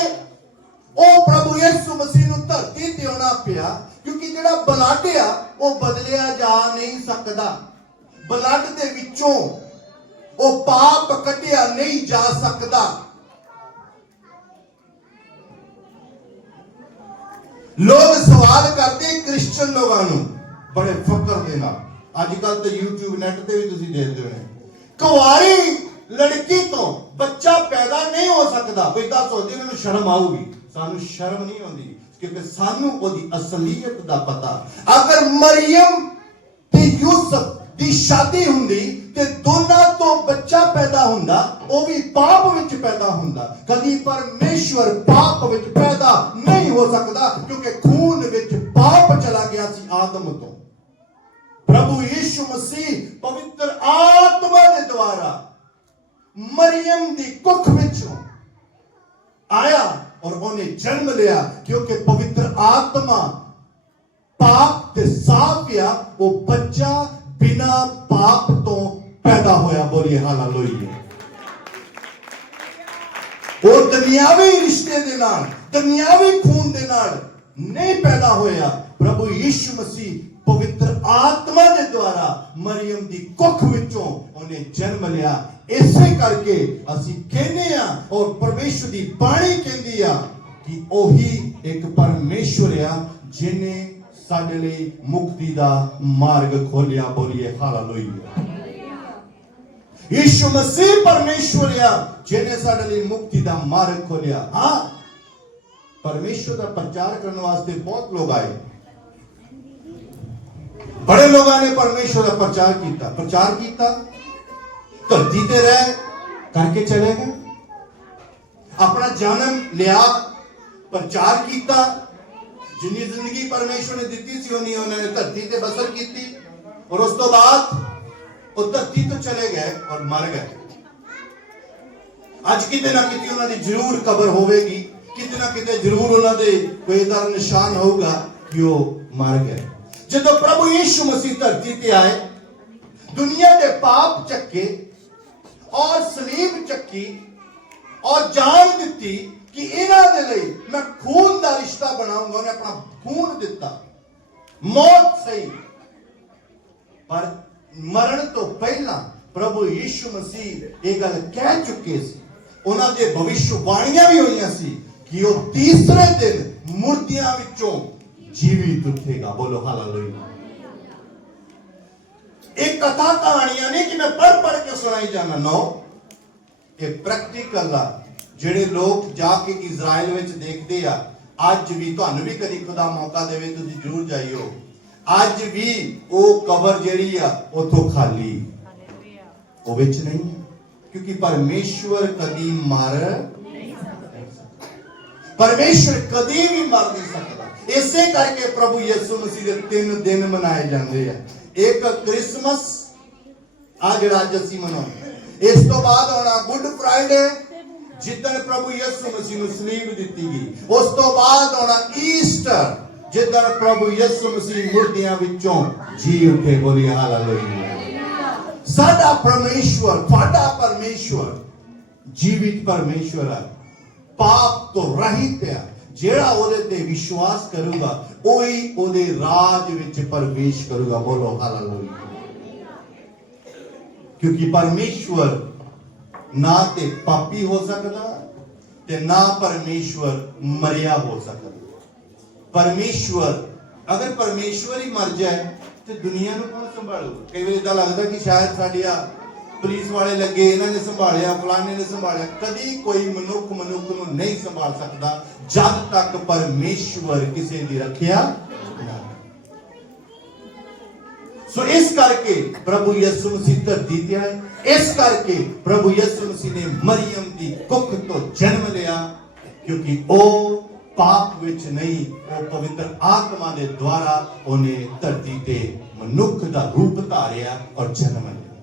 ਉਹ ਪ੍ਰਭੂ ਯਿਸੂ ਮਸੀਹ ਨੂੰ ਧਰਤੀ ਤੇ ਆਉਣਾ ਪਿਆ, ਕਿਉਂਕਿ ਜਿਹੜਾ ਬਲਾਡਿਆ ਉਹ ਬਦਲਿਆ ਜਾ ਨਹੀਂ ਸਕਦਾ। ਬਲੱਡ ਦੇ ਵਿੱਚੋਂ ਉਹ ਪਾਪ ਕੱਢਿਆ ਨਹੀਂ ਜਾ ਸਕਦਾ। ਲੋਕ ਸਵਾਲ ਕਰਦੇ ਕ੍ਰਿਸਚੀਅਨ ਲੋਕਾਂ ਨੂੰ, ਬੜੇ ਫਕਰ ਦੇ ਨਾਲ। ਅੱਜ ਕੱਲ ਤੇ YouTube ਨੈਟ ਤੇ ਵੀ ਤੁਸੀਂ ਦੇਖਦੇ ਹੋ ਕੁਆਰੀ ਲੜਕੀ ਤੋਂ ਬੱਚਾ ਪੈਦਾ ਨਹੀਂ ਹੋ ਸਕਦਾ। ਇਦਾਂ ਸੋਚਦੇ ਇਹਨਾਂ ਨੂੰ ਸ਼ਰਮ ਆਊਗੀ। ਸਾਨੂੰ ਸ਼ਰਮ ਨਹੀਂ ਆਉਂਦੀ। ਕਿਉਂਕਿ ਸਾਨੂੰ ਉਹਦੀ ਅਸਲੀਅਤ ਦਾ ਪਤਾ। ਅਗਰ ਮਰੀਮ ਤੇ ਯੂਸਫ ਦੀ ਸ਼ਾਦੀ ਹੁੰਦੀ ਤੇ ਦੋਨਾਂ ਤੋਂ ਬੱਚਾ ਪੈਦਾ ਹੁੰਦਾ, ਉਹ ਵੀ ਪਾਪ ਵਿੱਚ ਪੈਦਾ ਹੁੰਦਾ। ਕਦੀ ਪਰਮੇਸ਼ਵਰ ਪਾਪ ਵਿੱਚ ਪੈਦਾ ਨਹੀਂ ਹੋ ਸਕਦਾ, ਕਿਉਂਕਿ ਖੂਨ ਵਿੱਚ ਪਾਪ ਚਲਾ ਗਿਆ ਸੀ ਆਦਮ ਤੋਂ। ਪ੍ਰਭੂ ਯੀਸ਼ੂ ਮਸੀਹ ਪਵਿੱਤਰ ਆਤਮਾ ਦੇ ਦੁਆਰਾ ਮਰੀਮ ਦੀ ਕੁੱਖ ਵਿੱਚੋਂ ਆਇਆ। ਔਰ ਉਹਨੇ ਜਨਮ ਲਿਆ, ਕਿਉਂਕਿ ਪਵਿੱਤਰ ਆਤਮਾ ਪਾਪ ਤੇ ਸਾਫ਼ ਆ ਉਹ ਬੱਚਾ ਬਿਨਾ ਪਾਪ ਤੋਂ ਪੈਦਾ ਹੋਇਆ। ਬੋਲੀਏ ਹਾਲੇਲੂਇਆ। ਉਹ ਦੁਨਿਆਵੀ ਰਿਸ਼ਤੇ ਦੇ ਨਾਲ, ਦੁਨਿਆਵੀ ਖੂਨ ਦੇ ਨਾਲ ਨਹੀਂ ਪੈਦਾ ਹੋਇਆ। ਪ੍ਰਭੂ ਯੀਸ਼ੂ ਮਸੀਹ ਪਵਿੱਤਰ ਆਤਮਾ ਦੇ ਦੁਆਰਾ ਮਰੀਮ ਦੀ ਕੁੱਖ ਵਿੱਚੋਂ ਉਹਨੇ ਜਨਮ ਲਿਆ। ਇਸੇ ਕਰਕੇ ਅਸੀਂ ਕਹਿੰਦੇ ਆ ਔਰ ਪਰਮੇਸ਼ਵਰ ਦੀ ਬਾਣੀ ਕਹਿੰਦੀ ਆ ਕਿ ਉਹੀ ਇੱਕ ਪਰਮੇਸ਼ਵਰ ਆ ਜਿਨੇ ਸਾਡੇ ਲਈ ਮੁਕਤੀ ਦਾ ਮਾਰਗ ਖੋਲਿਆ ਬੋਲੀਏ ਹਾਲੇਲੂਇਆ। ਯੀਸ਼ੂ ਮਸੀਹ ਪਰਮੇਸ਼ਵਰ ਆ ਜਿਨੇ ਸਾਡੇ ਲਈ ਮੁਕਤੀ ਦਾ ਮਾਰਗ ਖੋਲਿਆ ਹਾਂ ਪਰਮੇਸ਼ਵਰ ਦਾ ਪ੍ਰਚਾਰ ਕਰਨ ਵਾਸਤੇ ਬਹੁਤ ਲੋਕ ਆਏ। ਬੜੇ ਲੋਕਾਂ ਨੇ ਪਰਮੇਸ਼ਵਰ ਦਾ ਪ੍ਰਚਾਰ ਕੀਤਾ। ਪ੍ਰਚਾਰ ਕੀਤਾ? ਧਰਤੀ ਤੇ ਰਹਿ ਕਰਕੇ ਚਲੇ ਗਏ। ਆਪਣਾ ਜਨਮ ਲਿਆ, ਪ੍ਰਚਾਰ ਕੀਤਾ। ਜਿੰਨੀ ਜ਼ਿੰਦਗੀ ਪਰਮੇਸ਼ਵਰ ਨੇ ਦਿੱਤੀ ਸੀ, ਉਨੀ ਉਹਨਾਂ ਨੇ ਧਰਤੀ ਤੇ ਬਸਰ ਕੀਤੀ। ਔਰ ਉਸ ਤੋਂ ਬਾਅਦ ਉਹ ਧਰਤੀ ਤੋਂ ਚਲੇ ਗਏ ਔਰ ਮਰ ਗਏ। ਅੱਜ ਕਿਤੇ ਨਾ ਕਿਤੇ ਉਹਨਾਂ ਦੀ ਜ਼ਰੂਰ ਕਬਰ ਹੋਵੇਗੀ। ਕਿਤੇ ਨਾ ਕਿਤੇ ਜ਼ਰੂਰ ਉਹਨਾਂ ਦੇ ਕੋਈ ਦਾ ਨਿਸ਼ਾਨ ਹੋਊਗਾ ਕਿ ਉਹ ਮਰ ਗਏ। ਜਦੋਂ ਪ੍ਰਭੂ ਯੀਸ਼ੂ ਮਸੀਹ ਧਰਤੀ ਤੇ ਆਏ, ਦੁਨੀਆ ਦੇ ਪਾਪ ਚੱਕੇ ਔਰ ਸਲੀਬ ਚੱਕੀ ਔਰ ਜਾਨ ਦਿੱਤੀ ਕਿ ਇਹਨਾਂ ਦੇ ਲਈ ਮੈਂ ਖੂਨ ਦਾ ਰਿਸ਼ਤਾ ਬਣਾਉਂਗਾ, ਉਹਨੇ ਆਪਣਾ ਖੂਨ ਦਿੱਤਾ। ਮੌਤ ਸਹੀ। ਪਰ ਮਰਨ ਤੋਂ ਪਹਿਲਾਂ ਪ੍ਰਭੂ ਯੀਸ਼ੂ ਮਸੀਹ ਇਹ ਗੱਲ ਕਹਿ ਚੁੱਕੇ ਸੀ। ਉਹਨਾਂ ਦੇ ਭਵਿੱਖਬਾਣੀਆਂ ਵੀ ਹੋਈਆਂ ਸੀ ਕਿ ਉਹ ਤੀਸਰੇ ਦਿਨ ਮੁਰਦਿਆਂ ਵਿੱਚੋਂ ਜੀਵਿਤ ਉੱਠੇਗਾ। ਬੋਲੋ, ਹਾਲੇਲੂਇਆ। ਇਹ ਕਥਾ ਕਹਾਣੀਆਂ ਨਹੀਂ ਕਿ ਮੈਂ ਪੜ੍ਹ ਪੜ੍ਹ ਕੇ ਸੁਣਾਈ ਜਾਣਾ ਨੋ ਇਹ ਪ੍ਰੈਕਟੀਕਲ ਆ। ਜਿਹੜੇ ਲੋਕ ਜਾ ਕੇ ਇਜ਼ਰਾਈਲ ਵਿੱਚ ਦੇਖਦੇ ਆ, ਅੱਜ ਵੀ, ਤੁਹਾਨੂੰ ਵੀ ਕਦੀ ਖੁਦਾ ਮੌਕਾ ਦੇਵੇ, ਤੁਸੀਂ ਜ਼ਰੂਰ ਜਾਈਓ। ਅੱਜ ਵੀ ਉਹ ਕਬਰ ਜਿਹੜੀ ਆ, ਉਥੋਂ ਖਾਲੀ। ਉਹ ਵਿੱਚ ਨਹੀਂ ਕਿਉਂਕਿ ਪਰਮੇਸ਼ਵਰ ਕਦੀ ਮਰ ਪਰਮੇਸ਼ਵਰ ਕਦੀ ਵੀ ਮਰ ਨਹੀਂ ਸਕਦਾ। ਇਸੇ ਕਰਕੇ ਪ੍ਰਭੂ ਯਿਸੂ ਮਸੀਹ ਦੇ ਤਿੰਨ ਦਿਨ ਮਨਾਏ ਜਾਂਦੇ ਆ। ਇੱਕ ਕ੍ਰਿਸਮਸ, ਆ ਜਿਹੜਾ ਅੱਜ ਅਸੀਂ ਮਨਾਉਂਦੇ ਇਸ ਤੋਂ ਬਾਅਦ ਆਉਣਾ ਗੁੱਡ ਫਰਾਈਡੇ, ਜਿੱਦਣ ਪ੍ਰਭੂ ਯਿਸੂ ਮਸੀਹ ਨੂੰ ਸਲੀਬ ਦਿੱਤੀ ਗਈ। ਉਸ ਤੋਂ ਬਾਅਦ ਆਉਣਾ ਈਸਟਰ, ਜਿੱਦਣ ਪ੍ਰਭੂ ਯਿਸੂ ਮਸੀਹ ਮੁਰਦਿਆਂ ਵਿੱਚੋਂ ਜੀ ਉੱਠੇ ਬੋਲੀ ਹਾਲੇਲੂਇਆ। ਸਾਡਾ ਪਰਮੇਸ਼ਵਰ, ਤੁਹਾਡਾ ਪਰਮੇਸ਼ਵਰ ਜੀਵਿਤ ਪਰਮੇਸ਼ਵਰ ਹੈ ਪਾਪ ਤੋਂ ਰਹਿਤ ਹੈ ਜਿਹੜਾ ਉਹਦੇ ਤੇ ਵਿਸ਼ਵਾਸ ਕਰੂਗਾ, ਉਹੀ ਉਹਦੇ ਰਾਜ ਵਿੱਚ ਪ੍ਰਵੇਸ਼ ਕਰੂਗਾ। ਬੋਲੋ, ਹਾਲੇਲੂਇਆ। ਕਿਉਂਕਿ ਪਰਮੇਸ਼ਵਰ ਨਾ ਤੇ ਪਾਪੀ ਹੋ ਸਕਦਾ ਤੇ ਨਾ ਪਰਮੇਸ਼ਵਰ ਮਰਿਆ ਹੋ ਸਕਦਾ। ਪਰਮੇਸ਼ਵਰ, ਅਗਰ ਪਰਮੇਸ਼ਵਰ ਹੀ ਮਰ ਜਾਏ, ਤੇ ਦੁਨੀਆ ਨੂੰ ਕੌਣ ਸੰਭਾਲੂਗਾ? ਕਈ ਵਾਰ ਇਦਾਂ ਲੱਗਦਾ ਕਿ ਸ਼ਾਇਦ ਸਾਡੀਆਂ ਪੁਲਿਸ ਵਾਲੇ ਲੱਗੇ, ਇਹਨਾਂ ਨੇ ਸੰਭਾਲਿਆ, ਫਲਾਣੇ ਨੇ ਸੰਭਾਲਿਆ। ਕਦੀ ਕੋਈ ਮਨੁੱਖ ਮਨੁੱਖ ਨੂੰ ਨਹੀਂ ਸੰਭਾਲ ਸਕਦਾ, ਜਦ ਤੱਕ ਪਰਮੇਸ਼ਵਰ ਕਿਸੇ ਦੀ ਰੱਖਿਆ ਨਾ ਸੋ ਇਸ ਕਰਕੇ ਪ੍ਰਭੂ ਯਿਸੂ ਮਸੀਹ ਧਰਤੀ ਤੇ ਆਏ। ਇਸ ਕਰਕੇ ਪ੍ਰਭੂ ਯਿਸੂ ਮਸੀਹ ਨੇ ਮਰੀਮ ਦੀ ਕੁੱਖ ਤੋਂ ਜਨਮ ਲਿਆ, ਕਿਉਂਕਿ ਉਹ ਪਾਪ ਵਿੱਚ ਨਹੀਂ, ਉਹ ਪਵਿੱਤਰ ਆਤਮਾ ਦੇ ਦੁਆਰਾ ਉਹਨੇ ਧਰਤੀ ਤੇ ਮਨੁੱਖ ਦਾ ਰੂਪ ਧਾਰਿਆ ਔਰ ਜਨਮ ਲਿਆ।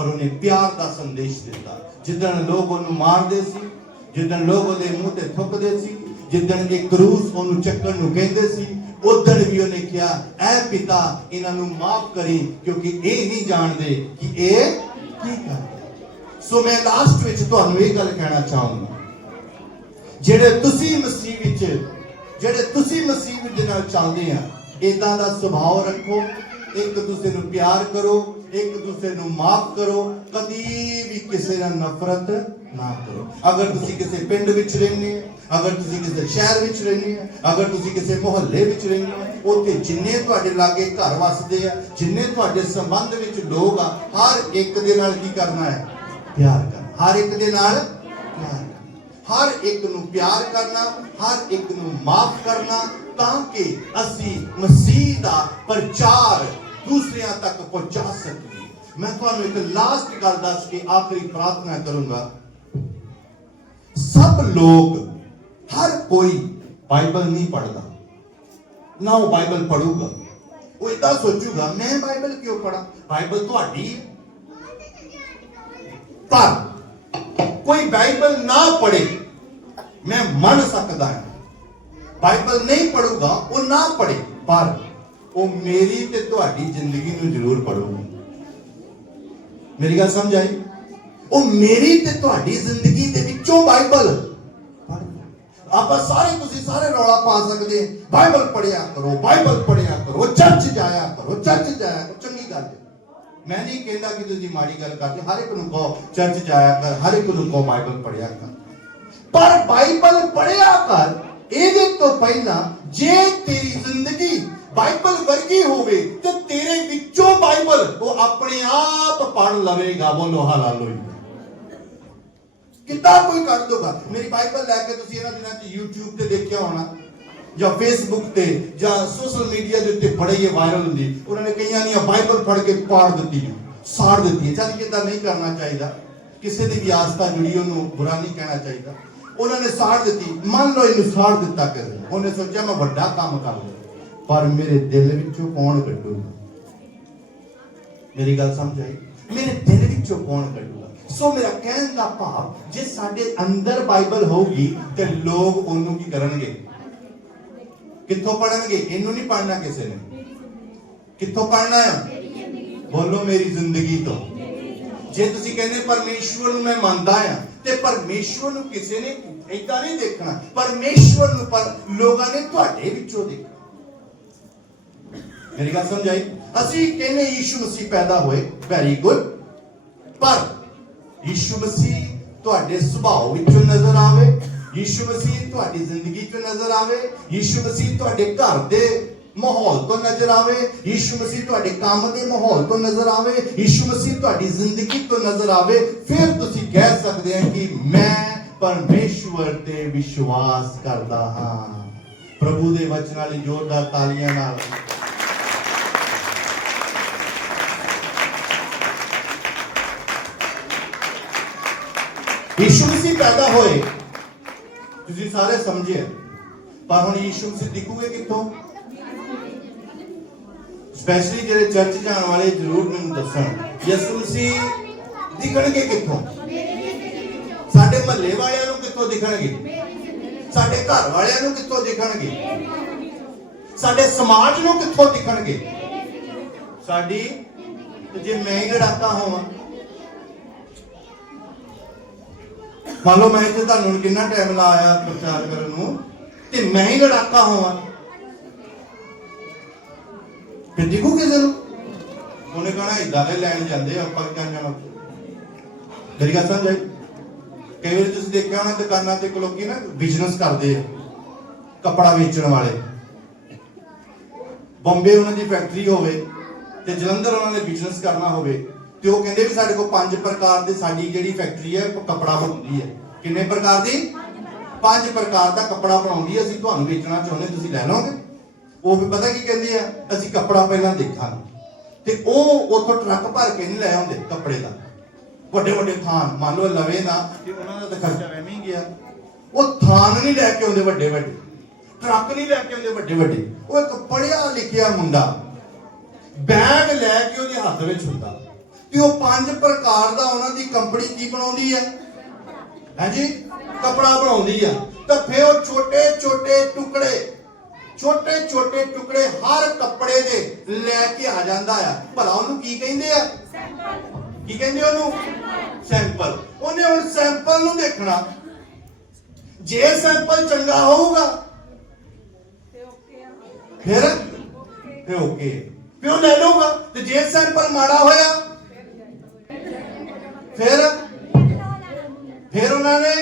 ਔਰ ਉਹਨੇ ਪਿਆਰ ਦਾ ਸੰਦੇਸ਼ ਦਿੱਤਾ। ਜਿੱਦਣ ਲੋਕ ਉਹਨੂੰ ਮਾਰਦੇ ਸੀ, ਜਿੱਦਣ ਲੋਕ ਉਹਦੇ ਮੂੰਹ ਤੇ ਥੁੱਕਦੇ ਸੀ, ਜਿੱਦਣ ਇਹ ਕਰੂਸ ਉਹਨੂੰ ਚੱਕਣ ਨੂੰ ਕਹਿੰਦੇ ਸੀ ਉਦੋਂ ਵੀ ਉਹਨੇ ਕਿਹਾ, ਐ ਪਿਤਾ, ਇਹਨਾਂ ਨੂੰ ਮਾਫ ਕਰੀ, ਕਿਉਂਕਿ ਇਹ ਨਹੀਂ ਜਾਣਦੇ ਕਿ ਇਹ ਕੀ ਕਰਦੇ ਸੋ ਮੈਂ ਲਾਸਟ ਵਿੱਚ ਤੁਹਾਨੂੰ ਇਹ ਗੱਲ ਕਹਿਣਾ ਚਾਹੂੰਗਾ ਜਿਹੜੇ ਤੁਸੀਂ ਮਸੀਹ ਵਿੱਚ, ਜਿਹੜੇ ਤੁਸੀਂ ਮਸੀਹ ਦੇ ਨਾਲ ਚੱਲਦੇ ਆ ਇਦਾਂ ਦਾ ਸੁਭਾਅ ਰੱਖੋ, ਇੱਕ ਦੂਸਰੇ ਨੂੰ ਪਿਆਰ ਕਰੋ ਇੱਕ ਦੂਸਰੇ ਨੂੰ ਮਾਫ ਕਰੋ, ਕਦੀ ਵੀ ਕਿਸੇ ਨਾਲ ਨਫ਼ਰਤ ਨਾ ਕਰੋ। ਅਗਰ ਤੁਸੀਂ ਕਿਸੇ ਪਿੰਡ ਵਿੱਚ ਰਹਿੰਦੇ ਆ ਅਗਰ ਤੁਸੀਂ ਕਿਸੇ ਸ਼ਹਿਰ ਵਿੱਚ ਰਹਿੰਦੇ ਆ ਅਗਰ ਤੁਸੀਂ ਕਿਸੇ ਮੁਹੱਲੇ ਵਿੱਚ ਰਹਿੰਦੇ ਹੋ, ਉੱਥੇ ਜਿੰਨੇ ਤੁਹਾਡੇ ਲਾਗੇ ਘਰ ਵਸਦੇ ਆ, ਜਿੰਨੇ ਤੁਹਾਡੇ ਸੰਬੰਧ ਵਿੱਚ ਲੋਕ ਆ, ਹਰ ਇੱਕ ਦੇ ਨਾਲ ਕੀ ਕਰਨਾ ਹੈ? ਪਿਆਰ ਕਰਨਾ। ਹਰ ਇੱਕ ਦੇ ਨਾਲ ਪਿਆਰ ਹਰ ਇੱਕ ਨੂੰ ਪਿਆਰ ਕਰਨਾ, ਹਰ ਇੱਕ ਨੂੰ ਮਾਫ ਕਰਨਾ, ਤਾਂ ਕਿ ਅਸੀਂ ਮਸੀਹ ਦਾ ਪ੍ਰਚਾਰ ਦੂਸਰਿਆਂ ਤੱਕ ਪਹੁੰਚਾ ਸਕੀਏ ਮੈਂ ਤੁਹਾਨੂੰ ਇੱਕ ਲਾਸਟ ਗੱਲ ਦੱਸ ਕੇ ਆਖਰੀ ਪ੍ਰਾਰਥਨਾ ਕਰੂੰਗਾ। ਸਭ ਲੋਕ, ਹਰ ਕੋਈ ਬਾਈਬਲ ਨਹੀਂ ਪੜ੍ਹਦਾ। ਨਾ ਉਹ ਬਾਈਬਲ ਪੜੂਗਾ ਉਹ ਇਦਾਂ ਸੋਚੂਗਾ, ਮੈਂ ਬਾਈਬਲ ਕਿਉਂ ਪੜਾਂ ਬਾਈਬਲ ਤੁਹਾਡੀ ਹੈ। ਪਰ ਕੋਈ ਬਾਈਬਲ ਨਾ ਪੜ੍ਹੇ, ਮੈਂ ਮੰਨ ਸਕਦਾ ਹਾਂ। ਬਾਈਬਲ ਨਹੀਂ ਪੜੂਗਾ ਉਹ ਨਾ ਪੜ੍ਹੇ, ਪਰ ਉਹ ਮੇਰੀ ਤੇ ਤੁਹਾਡੀ ਜ਼ਿੰਦਗੀ ਨੂੰ ਜ਼ਰੂਰ ਪੜੂਗਾ ਮੇਰੀ ਗੱਲ ਸਮਝ ਆਈ? ਉਹ ਮੇਰੀ ਤੇ ਤੁਹਾਡੀ ਜ਼ਿੰਦਗੀ ਦੇ ਵਿੱਚੋਂ ਬਾਈਬਲ। ਆਪਾਂ ਸਾਰੇ ਤੁਸੀਂ ਸਾਰੇ ਰੌਲਾ ਪਾ ਸਕਦੇ ਬਾਈਬਲ ਪੜਿਆ ਕਰੋ, ਬਾਈਬਲ ਪੜਿਆ ਕਰੋ, ਚਰਚ ਜਾਇਆ ਕਰੋ, ਚਰਚ ਜਾਇਆ ਕਰੋ, ਚੰਗੀ ਗੱਲ ਹੈ। ਮੈਂ ਨਹੀਂ ਕਹਿੰਦਾ ਕਿ ਤੁਸੀਂ ਮਾੜੀ ਗੱਲ ਕਰਦੇ, ਹਰ ਇੱਕ ਨੂੰ ਕਹੋ, ਚਰਚ ਜਾਇਆ ਕਰ, ਹਰ ਇੱਕ ਨੂੰ ਕਹੋ ਬਾਈਬਲ ਪੜਿਆ ਕਰ। ਪਰ ਬਾਈਬਲ ਪੜਿਆ ਕਰ, ਇਹਦੇ ਤੋਂ ਪਹਿਲਾਂ ਜੇ ਤੇਰੀ ਜ਼ਿੰਦਗੀ ਬਾਈਬਲ ਵਰਗੀ ਹੋਵੇ ਤੇ ਤੇਰੇ ਵਿੱਚੋਂ ਬਾਈਬਲ ਉਹ ਆਪਣੇ ਆਪ ਪੜ ਲਵੇਗਾ। ਬੋਲੋ ਹਾਲੇਲੂਇਆ। ਕਿੱਦਾਂ ਕੋਈ ਕਰ ਦੋਗਾ ਮੇਰੀ ਬਾਈਬਲ ਲੈ ਕੇ ਤੁਸੀਂ ਇਹਨਾਂ ਦਿਨਾਂ 'ਚ YouTube ਤੇ ਦੇਖਿਆ ਹੋਣਾ ਜਾਂ ਫੇਸਬੁੱਕ ਤੇ ਜਾਂ ਸੋਸ਼ਲ ਮੀਡੀਆ ਦੇ ਉੱਤੇ ਬੜੇ ਹੀ ਵਾਇਰਲ ਹੁੰਦੀ ਉਹਨਾਂ ਨੇ ਕਈਆਂ ਦੀਆਂ ਬਾਈਬਲ ਫੜ ਕੇ ਪਾੜ ਦਿੱਤੀ ਹੈ, ਸਾੜ ਦਿੱਤੀ ਹੈ ਚੱਲ ਕਿਦਾਂ ਨਹੀਂ ਕਰਨਾ ਚਾਹੀਦਾ। ਕਿਸੇ ਦੀ ਵੀ ਆਸਥਾ ਜੁੜੀ ਉਹਨੂੰ ਬੁਰਾ ਨਹੀਂ ਕਹਿਣਾ ਚਾਹੀਦਾ। ਉਹਨਾਂ ਨੇ ਸਾੜ ਦਿੱਤੀ। ਮੰਨ ਲਓ ਇਹਨੂੰ ਸਾੜ ਦਿੱਤਾ ਕਿਸੇ ਉਹਨੇ ਸੋਚਿਆ ਮੈਂ ਵੱਡਾ ਕੰਮ ਕਰ ਲਿਆ। ਪਰ ਮੇਰੇ ਦਿਲ ਵਿੱਚੋਂ ਕੌਣ ਕੱਢੂਗਾ? ਮੇਰੀ ਗੱਲ ਸਮਝ ਆਈ? ਮੇਰੇ ਦਿਲ ਵਿੱਚੋਂ ਕੌਣ ਕੱਢੂਗਾ? ਸੋ ਮੇਰਾ ਕਹਿਣ ਦਾ ਭਾਵ, ਜੇ ਸਾਡੇ ਅੰਦਰ ਬਾਈਬਲ ਹੋਊਗੀ, ਤੇ ਲੋਕ ਉਹਨੂੰ ਕੀ ਕਰਨਗੇ? ਕਿੱਥੋਂ ਪੜਨਗੇ ਇਹਨੂੰ ਨਹੀਂ ਪੜਨਾ ਕਿਸੇ ਨੇ। ਕਿੱਥੋਂ ਪੜਨਾ ਹੈ ਬੋਲੋ ਮੇਰੀ ਜ਼ਿੰਦਗੀ ਤੋਂ। ਜੇ ਤੁਸੀਂ ਕਹਿੰਦੇ ਪਰਮੇਸ਼ਵਰ ਨੂੰ ਮੈਂ ਮੰਨਦਾ ਆ, ਤੇ ਪਰਮੇਸ਼ਵਰ ਨੂੰ ਕਿਸੇ ਨੇ ਏਦਾਂ ਨਹੀਂ ਦੇਖਣਾ। ਪਰਮੇਸ਼ਵਰ ਨੂੰ ਪਰ ਲੋਕਾਂ ਨੇ ਤੁਹਾਡੇ ਵਿੱਚੋਂ ਦੇਖਣਾ। ਮੇਰੀ ਗੱਲ ਸਮਝਾਈ ਅਸੀਂ ਕਹਿੰਦੇ ਯੀਸ਼ੂ ਮਸੀਹ ਪੈਦਾ ਹੋਏ ਵੈਰੀ ਗੁੱਡ ਪਰ ਯੀਸ਼ੂ ਮਸੀਹ ਤੁਹਾਡੇ ਸੁਭਾਅ ਵਿੱਚੋਂ ਨਜ਼ਰ ਆਵੇ, ਯੀਸ਼ੂ ਮਸੀਹ ਤੁਹਾਡੀ ਜ਼ਿੰਦਗੀ 'ਚੋਂ ਨਜ਼ਰ ਆਵੇ, ਯੀਸ਼ੂ ਮਸੀਹ ਤੁਹਾਡੇ ਘਰ ਦੇ ਮਾਹੌਲ ਤੋਂ ਨਜ਼ਰ ਆਵੇ, ਯੀਸ਼ੂ ਮਸੀਹ ਤੁਹਾਡੇ ਕੰਮ ਦੇ ਮਾਹੌਲ ਤੋਂ ਨਜ਼ਰ ਆਵੇ, ਯੀਸ਼ੂ ਮਸੀਹ ਤੁਹਾਡੀ ਜ਼ਿੰਦਗੀ ਤੋਂ ਨਜ਼ਰ ਆਵੇ, ਫਿਰ ਤੁਸੀਂ ਕਹਿ ਸਕਦੇ ਆ ਕਿ ਮੈਂ ਪਰਮੇਸ਼ਵਰ ਤੇ ਵਿਸ਼ਵਾਸ ਕਰਦਾ ਹਾਂ। ਪ੍ਰਭੂ ਦੇ ਵਚਨਾਂ ਲਈ ਜ਼ੋਰਦਾਰ ਤਾਲੀਆਂ ਨਾਲ। ਯੀਸ਼ੂ ਮਸੀਹ ਪੈਦਾ ਹੋਏ। ਤੁਸੀਂ ਸਾਰੇ ਸਮਝੇ ਪਰ ਹੁਣ ਯੀਸ਼ੂ ਮਸੀਹ ਦਿਖੂਗੇ ਕਿੱਥੋਂ? ਸਪੈਸ਼ਲੀ ਜਿਹੜੇ ਚਰਚ ਜਾਣ ਵਾਲੇ ਜ਼ਰੂਰ ਮੈਨੂੰ ਦੱਸਣ। ਯਿਸੂ ਮਸੀਹ ਦਿਖਣਗੇ ਕਿੱਥੋਂ? ਸਾਡੇ ਮਹੱਲੇ ਵਾਲਿਆਂ ਨੂੰ ਕਿੱਥੋਂ ਦਿਖਣਗੇ ਸਾਡੇ ਘਰ ਵਾਲਿਆਂ ਨੂੰ ਕਿੱਥੋਂ ਦਿਖਣਗੇ ਸਾਡੇ ਸਮਾਜ ਨੂੰ ਕਿੱਥੋਂ ਦਿਖਣਗੇ ਸਾਡੀ ਜੇ ਮੈਂ ਹੀ ਲੜਾਕਾ ਹੋਵਾਂ ਮੰਨ ਲਓ ਮੈਂ ਇੱਥੇ ਤੁਹਾਨੂੰ ਹੁਣ ਕਿੰਨਾ ਟਾਈਮ ਲਾਇਆ ਪ੍ਰਚਾਰ ਕਰਨ ਨੂੰ, ਤੇ ਮੈਂ ਹੀ ਲੜਾਕਾ ਹੋਵਾਂ। ਫਿਰ ਦਿਖੂ ਕਿਸੇ ਨੂੰ? ਉਹਨੇ ਕਹਣਾ ਇਦਾਂ ਦੇ ਲੈਣ ਜਾਂਦੇ ਆਪਾਂ ਕਿਉਂ ਜਾਣਾ? ਮੇਰੀ ਗੱਲ ਸਮਝ ਆਈ? ਕਈ ਵਾਰੀ ਤੁਸੀਂ ਦੇਖਿਆ ਹੋਣਾ, ਦੁਕਾਨਾਂ ਤੇ ਲੋਕੀ ਨਾ ਬਿਜ਼ਨਸ ਕਰਦੇ ਆ, ਕੱਪੜਾ ਵੇਚਣ ਵਾਲੇ। ਬੰਬੇ ਉਹਨਾਂ ਦੀ ਫੈਕਟਰੀ ਹੋਵੇ, ਤੇ ਜਲੰਧਰ ਉਹਨਾਂ ਨੇ ਬਿਜ਼ਨਸ ਕਰਨਾ ਹੋਵੇ ਤੇ ਉਹ ਕਹਿੰਦੇ ਵੀ ਸਾਡੇ ਕੋਲ ਪੰਜ ਪ੍ਰਕਾਰ ਦੇ ਸਾਡੀ ਜਿਹੜੀ ਫੈਕਟਰੀ ਹੈ, ਉਹ ਕੱਪੜਾ ਬਣਾਉਂਦੀ ਹੈ। ਕਿੰਨੇ ਪ੍ਰਕਾਰ ਦੀ? ਪੰਜ ਪ੍ਰਕਾਰ ਦਾ ਕੱਪੜਾ ਬਣਾਉਂਦੀ ਹੈ, ਅਸੀਂ ਤੁਹਾਨੂੰ ਵੇਚਣਾ ਚਾਹੁੰਦੇ ਤੁਸੀਂ ਲੈ ਲਓਗੇ। ਉਹ ਵੀ ਪਤਾ ਕੀ ਕਹਿੰਦੇ ਆ ਅਸੀਂ ਕੱਪੜਾ ਪਹਿਲਾਂ ਦੇਖਾਂਗੇ। ਤੇ ਉਹ ਉੱਥੋਂ ਟਰੱਕ ਭਰ ਕੇ ਨਹੀਂ ਲੈ ਆਉਂਦੇ ਕੱਪੜੇ ਦਾ। ਵੱਡੇ ਵੱਡੇ ਥਾਨ, ਮੰਨ ਲਓ ਲਵੇ ਨਾ ਕਿ ਉਹਨਾਂ ਦਾ ਤਾਂ ਖਰਚਾ ਐਵੇਂ ਹੀ ਗਿਆ। ਉਹ ਥਾਨ ਨਹੀਂ ਲੈ ਕੇ ਆਉਂਦੇ ਵੱਡੇ ਵੱਡੇ। ਟਰੱਕ ਨਹੀਂ ਲੈ ਕੇ ਆਉਂਦੇ ਵੱਡੇ ਵੱਡੇ। ਉਹ ਇੱਕ ਪੜਿਆ ਲਿਖਿਆ ਮੁੰਡਾ, ਬੈਗ ਲੈ ਕੇ ਉਹਦੇ ਹੱਥ ਵਿੱਚ ਹੁੰਦਾ। ਤੇ ਉਹ ਪੰਜ ਪ੍ਰਕਾਰ ਦਾ ਉਹਨਾਂ ਦੀ ਕੰਪਨੀ ਕੀ ਬਣਾਉਂਦੀ ਹੈ ਹਾਂਜੀ ਕਪੜਾ ਬਣਾਉਂਦੀ ਆ। ਤਾਂ ਫਿਰ ਉਹ ਛੋਟੇ ਛੋਟੇ ਟੁਕੜੇ, ਛੋਟੇ ਛੋਟੇ ਟੁਕੜੇ ਹਰ ਕੱਪੜੇ ਦੇ ਲੈ ਕੇ ਆ ਜਾਂਦਾ ਆ। ਭਲਾ ਉਹਨੂੰ ਕੀ ਕਹਿੰਦੇ ਆ? ਕੀ ਕਹਿੰਦੇ ਉਹਨੂੰ? ਸੈਂਪਲ। ਉਹਨੇ ਹੁਣ ਸੈਂਪਲ ਨੂੰ ਦੇਖਣਾ। ਜੇ ਸੈਂਪਲ ਚੰਗਾ ਹੋਊਗਾ, ਫਿਰ? ਫਿਰ ਓਕੇ ਫਿਰ ਉਹ ਲੈ ਲਊਗਾ। ਤੇ ਜੇ ਸੈਂਪਲ ਮਾੜਾ ਹੋਇਆ ਫਿਰ ਫਿਰ ਉਹਨਾਂ ਨੇ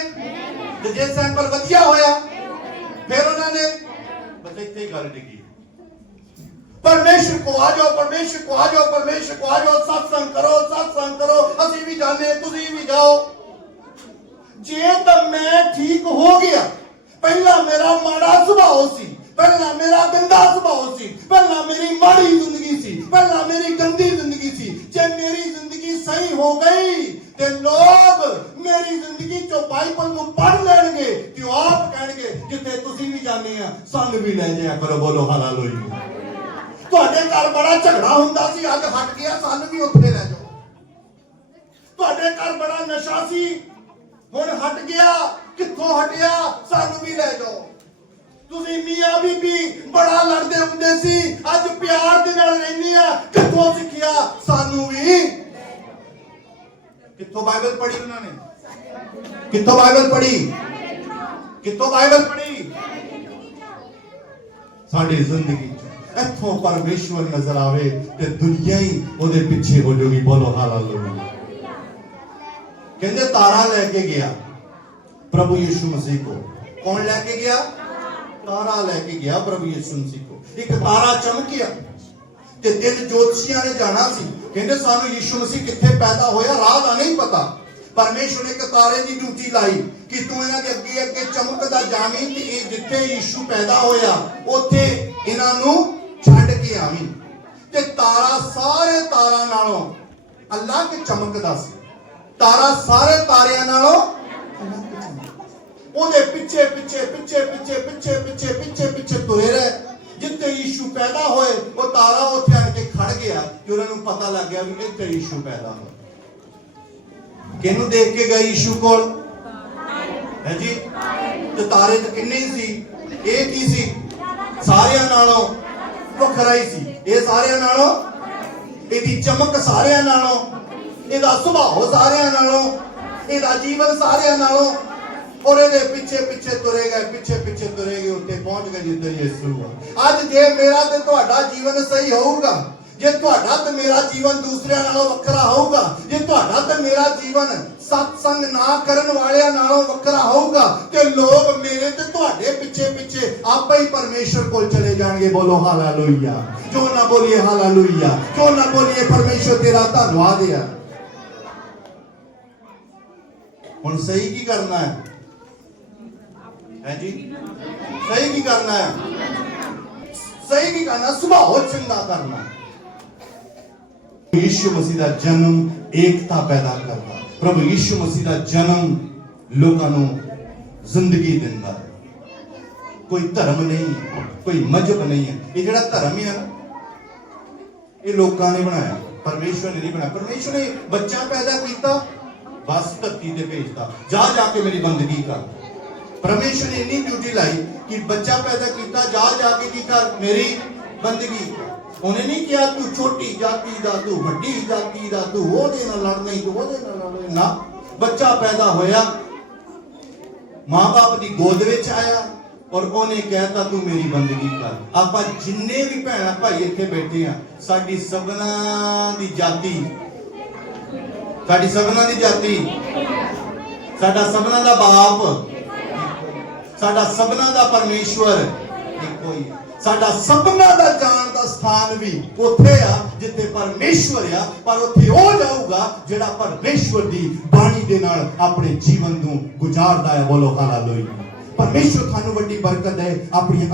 ਤੇ ਜੇ ਸੈਂਪਲ ਵਧੀਆ ਹੋਇਆ ਫਿਰ ਉਹਨਾਂ ਨੇ ਬਸ ਇੱਥੇ ਹੀ ਗੱਲ ਡਿੱਗੀ परमेश्वर को आ जाओ परमेश्वर को आ जाओ परमेश्वर को आ जाओ सत्संग करो सत्संग करो असि भी जाने तुसी भी जाओ जे तो मैं ठीक हो गया पहला मेरा माड़ा स्वभाव सी पहला मेरा गंदा स्वभाव सी पहला मेरी माड़ी जिंदगी सी पहला मेरी गंदी जिंदगी सी जे मेरी जिंदगी सही हो गई ਤੇ ਲੋਕ ਮੇਰੀ ਜ਼ਿੰਦਗੀ ਚੋਂ ਬਾਈਬਲ ਨੂੰ ਪੜ੍ਹ ਲੈਣਗੇ, ਤੇ ਉਹ ਆਪ ਕਹਿਣਗੇ, ਜਿੱਥੇ ਤੁਸੀਂ ਵੀ ਜਾਂਦੇ ਆ, ਸਾਨੂੰ ਵੀ ਲੈ ਜਾਇਆ ਕਰੋ, ਬੋਲੋ ਹਾਲੇਲੂਇਆ। ਤੁਹਾਡੇ ਘਰ ਬੜਾ ਝਗੜਾ ਹੁੰਦਾ ਸੀ ਅੱਜ ਹਟ ਗਿਆ, ਸਾਨੂੰ ਵੀ ਉੱਥੇ ਲੈ ਜਾਓ। ਤੁਹਾਡੇ ਘਰ ਬੜਾ ਨਸ਼ਾ ਸੀ, ਹੁਣ ਹਟ ਗਿਆ, ਕਿੱਥੋਂ ਹਟਿਆ, ਸਾਨੂੰ ਵੀ ਲੈ ਜਾਓ। ਤੁਸੀਂ ਮੀਆਂ ਬੀਬੀ ਬੜਾ ਲੜਦੇ ਹੁੰਦੇ ਸੀ, ਅੱਜ ਪਿਆਰ ਦੇ ਨਾਲ ਰਹਿੰਦੇ ਆ, ਕਿੱਥੋਂ ਸਿੱਖਿਆ, ਸਾਨੂੰ ਵੀ ਕਿੱਥੋਂ ਬਾਈਬਲ ਪੜ੍ਹੀ ਉਹਨਾਂ ਨੇ? ਕਿੱਥੋਂ ਬਾਈਬਲ ਪੜ੍ਹੀ? ਕਿੱਥੋਂ ਬਾਈਬਲ ਪੜ੍ਹੀ? ਸਾਡੀ ਜ਼ਿੰਦਗੀ ਇੱਥੋਂ ਪਰਮੇਸ਼ਵਰ ਨਜ਼ਰ ਆਵੇ ਤੇ ਦੁਨੀਆ ਹੀ ਉਹਦੇ ਪਿੱਛੇ ਹੋ ਜਾਊਗੀ। ਬੋਲੋ ਹਾਲੇਲੂਇਆ। ਕਹਿੰਦੇ ਤਾਰਾ ਲੈ ਕੇ ਗਿਆ ਪ੍ਰਭੂ ਯਿਸੂ ਮਸੀਹ ਕੋ। ਕੌਣ ਲੈ ਕੇ ਗਿਆ? ਤਾਰਾ ਲੈ ਕੇ ਗਿਆ ਪ੍ਰਭੂ ਯਿਸੂ ਮਸੀਹ ਕੋ। ਇੱਕ ਤਾਰਾ ਚਮਕਿਆ। ਤੇ ਤਿੰਨ ਜੋਤਸ਼ੀਆਂ ਨੇ ਜਾਣਾ ਸੀ। ਕਹਿੰਦੇ ਸਾਨੂੰ ਯਿਸੂ ਮਸੀਹ ਕਿੱਥੇ ਪੈਦਾ ਹੋਇਆ, ਰਾਹ ਦਾ ਨਹੀਂ ਪਤਾ। ਪਰਮੇਸ਼ਵਰ ਨੇ ਇੱਕ ਤਾਰੇ ਦੀ ਡਿਊਟੀ ਲਾਈ ਕਿ ਤੂੰ ਇਹਨਾਂ ਦੇ ਅੱਗੇ ਅੱਗੇ ਚਮਕਦਾ ਜਾਵੀਂ ਤੇ ਇਹ ਜਿੱਥੇ ਯਿਸੂ ਪੈਦਾ ਹੋਇਆ, ਉੱਥੇ ਇਹਨਾਂ ਨੂੰ ਛੱਡ ਕੇ ਆਵੀਂ। ਤੇ ਤਾਰਾ ਸਾਰੇ ਤਾਰਾਂ ਨਾਲੋਂ ਅਲੱਗ ਚਮਕਦਾ ਸੀ। ਤਾਰਾ ਸਾਰੇ ਤਾਰਿਆਂ ਨਾਲੋਂ ਉਹਦੇ ਪਿੱਛੇ ਪਿੱਛੇ ਪਿੱਛੇ ਪਿੱਛੇ ਪਿੱਛੇ ਪਿੱਛੇ ਪਿੱਛੇ ਪਿੱਛੇ ਤੁਰੇ ਰਹੇ। ਜਿੱਥੇ ਯੀਸ਼ੂ ਪੈਦਾ ਹੋਏ, ਉਹ ਤਾਰਾ ਉੱਥੇ ਆ ਕੇ ਖੜ ਗਿਆ ਕਿ ਉਹਨਾਂ ਨੂੰ ਪਤਾ ਲੱਗ ਗਿਆ ਵੀ ਇੱਥੇ ਯੀਸ਼ੂ ਪੈਦਾ ਹੋਇਆ। ਕਿਹਨੂੰ ਦੇਖ ਕੇ ਗਏ ਯੀਸ਼ੂ ਕੋਲ? ਹੈ ਜੀ? ਤੇ ਤਾਰੇ ਤਾਂ ਕਿੰਨੇ ਹੀ ਸੀ? ਇਹ ਕੀ ਸੀ? ਸਾਰਿਆਂ ਨਾਲੋਂ ਵੱਖਰਾ ਹੀ ਸੀ। ਇਹ ਸਾਰਿਆਂ ਨਾਲੋਂ? ਇਹਦੀ ਚਮਕ ਸਾਰਿਆਂ ਨਾਲੋਂ, ਇਹਦਾ ਸੁਭਾਅ ਸਾਰਿਆਂ ਨਾਲੋਂ, ਇਹਦਾ ਜੀਵਨ ਸਾਰਿਆਂ ਨਾਲੋਂ ਔਰ ਇਹਦੇ ਪਿੱਛੇ ਪਿੱਛੇ ਤੁਰੇ ਗਏ ਪਿੱਛੇ ਪਿੱਛੇ ਤੁਰੇ ਗਏ ਉੱਤੇ ਪਹੁੰਚ ਗਏ ਜਿੱਥੇ ਯਿਸੂ ਆ ਅੱਜ ਜੇ ਮੇਰਾ ਤੇ ਤੁਹਾਡਾ ਜੀਵਨ ਸਹੀ ਹੋਊਗਾ ਜੇ ਤੁਹਾਡਾ ਤੇ ਮੇਰਾ ਜੀਵਨ ਦੂਸਰਿਆਂ ਨਾਲੋਂ ਵੱਖਰਾ ਹੋਊਗਾ ਜੇ ਤੁਹਾਡਾ ਤੇ ਮੇਰਾ ਜੀਵਨ ਸਤਸੰਗ ਨਾ ਕਰਨ ਵਾਲਿਆਂ ਨਾਲੋਂ ਵੱਖਰਾ ਹੋਊਗਾ ਤੇ ਲੋਕ ਮੇਰੇ ਤੇ ਤੁਹਾਡੇ ਪਿੱਛੇ ਪਿੱਛੇ ਆਪੇ ਹੀ ਪਰਮੇਸ਼ਰ ਕੋਲ ਚਲੇ ਜਾਣਗੇ ਬੋਲੋ ਹਾਲੇਲੂਇਆ ਜੋ ਨਾ ਬੋਲੀਏ ਹਾਲੇਲੂਇਆ ਜੋ ਨਾ ਬੋਲੀਏ ਪਰਮੇਸ਼ਰ ਤੇਰਾ ਧੰਨਵਾਦ ਹੈ ਹੁਣ ਸਹੀ ਕੀ ਕਰਨਾ ਹੈ ਹੈ ਜੀ ਸਹੀ ਕੀ ਕਰਨਾ ਹੈ? ਸਹੀ ਕੀ ਕਰਨਾ? ਸੁਭਾਅ ਚੰਗਾ ਕਰਨਾ ਹੈ। ਮਸੀਹ ਦਾ ਜਨਮ ਏਕਤਾ ਪੈਦਾ ਕਰਦਾ। ਪ੍ਰਭੂ ਯੀਸ਼ੂ ਮਸੀਹ ਦਾ ਜਨਮ ਲੋਕਾਂ ਨੂੰ ਜ਼ਿੰਦਗੀ ਦਿੰਦਾ। ਕੋਈ ਧਰਮ ਨਹੀਂ ਹੈ, ਕੋਈ ਮਜਹਬ ਨਹੀਂ ਹੈ। ਇਹ ਜਿਹੜਾ ਧਰਮ ਹੈ ਨਾ? ਇਹ ਲੋਕਾਂ ਨੇ ਬਣਾਇਆ। ਪਰਮੇਸ਼ਵਰ ਨੇ ਨਹੀਂ ਬਣਾਇਆ। ਪਰਮੇਸ਼ਵਰ ਨੇ ਬੱਚਾ ਪੈਦਾ ਕੀਤਾ ਬਸ ਧਰਤੀ ਤੇ ਭੇਜਤਾ। ਜਾ ਜਾ ਕੇ ਮੇਰੀ ਬੰਦਗੀ ਕਰ। ਪਰਮੇਸ਼ਵਰ ਨੇ ਇੰਨੀ ਡਿਊਟੀ ਲਾਈ ਕਿ ਬੱਚਾ ਪੈਦਾ ਕੀਤਾ, ਜਾ ਜਾ ਕੇ ਕੀ ਕਰ ਮੇਰੀ ਬੰਦਗੀ। ਉਹਨੇ ਨਹੀਂ ਕਿਹਾ, ਤੂੰ ਛੋਟੀ ਜਾਤੀ ਦਾ, ਤੂੰ ਵੱਡੀ ਜਾਤੀ ਦਾ, ਤੂੰ ਉਹਦੇ ਨਾਲ ਲੜਨਾ ਹੀ ਤੂੰ ਉਹਦੇ ਨਾਲ ਲੜਨਾ ਨਾ, ਬੱਚਾ ਪੈਦਾ ਹੋਇਆ। ਮਾਂ-ਬਾਪ ਦੀ ਗੋਦ ਵਿੱਚ ਆਇਆ ਔਰ ਉਹਨੇ ਕਹਿਤਾ, ਤੂੰ ਮੇਰੀ ਬੰਦਗੀ ਕਰ। ਆਪਾਂ ਜਿੰਨੇ ਵੀ ਭੈਣਾਂ ਭਾਈ ਇੱਥੇ ਬੈਠੇ ਆ, ਸਾਡੀ ਸਭਨਾਂ ਦੀ ਜਾਤੀ, ਸਾਡੀ ਸਭਨਾਂ ਦੀ ਜਾਤੀ, ਸਾਡਾ ਸਭਨਾਂ ਦਾ ਬਾਪ ਸਾਡਾ ਸਭਨਾਂ ਦਾ ਪਰਮੇਸ਼ਵਰ ਇੱਕੋ ਹੀ ਹੈ। ਸਾਡਾ ਸਭਨਾਂ ਦਾ ਜਾਣ ਦਾ ਸਥਾਨ ਵੀ ਉੱਥੇ ਆ, ਜਿੱਥੇ ਪਰਮੇਸ਼ਵਰ ਆ, ਪਰ ਉੱਥੇ ਉਹ ਜਾਊਗਾ ਜਿਹੜਾ ਪਰਮੇਸ਼ਵਰ ਦੀ ਬਾਣੀ ਦੇ ਨਾਲ ਆਪਣੇ ਜੀਵਨ ਨੂੰ ਗੁਜ਼ਾਰਦਾ ਹੈ। ਬੋਲੋ, ਹਾਲੇਲੂਇਆ। ਪਰਮੇਸ਼ਵਰ ਤੁਹਾਨੂੰ ਵੱਡੀ ਬਰਕਤ ਹੈ ਆਪਣੀ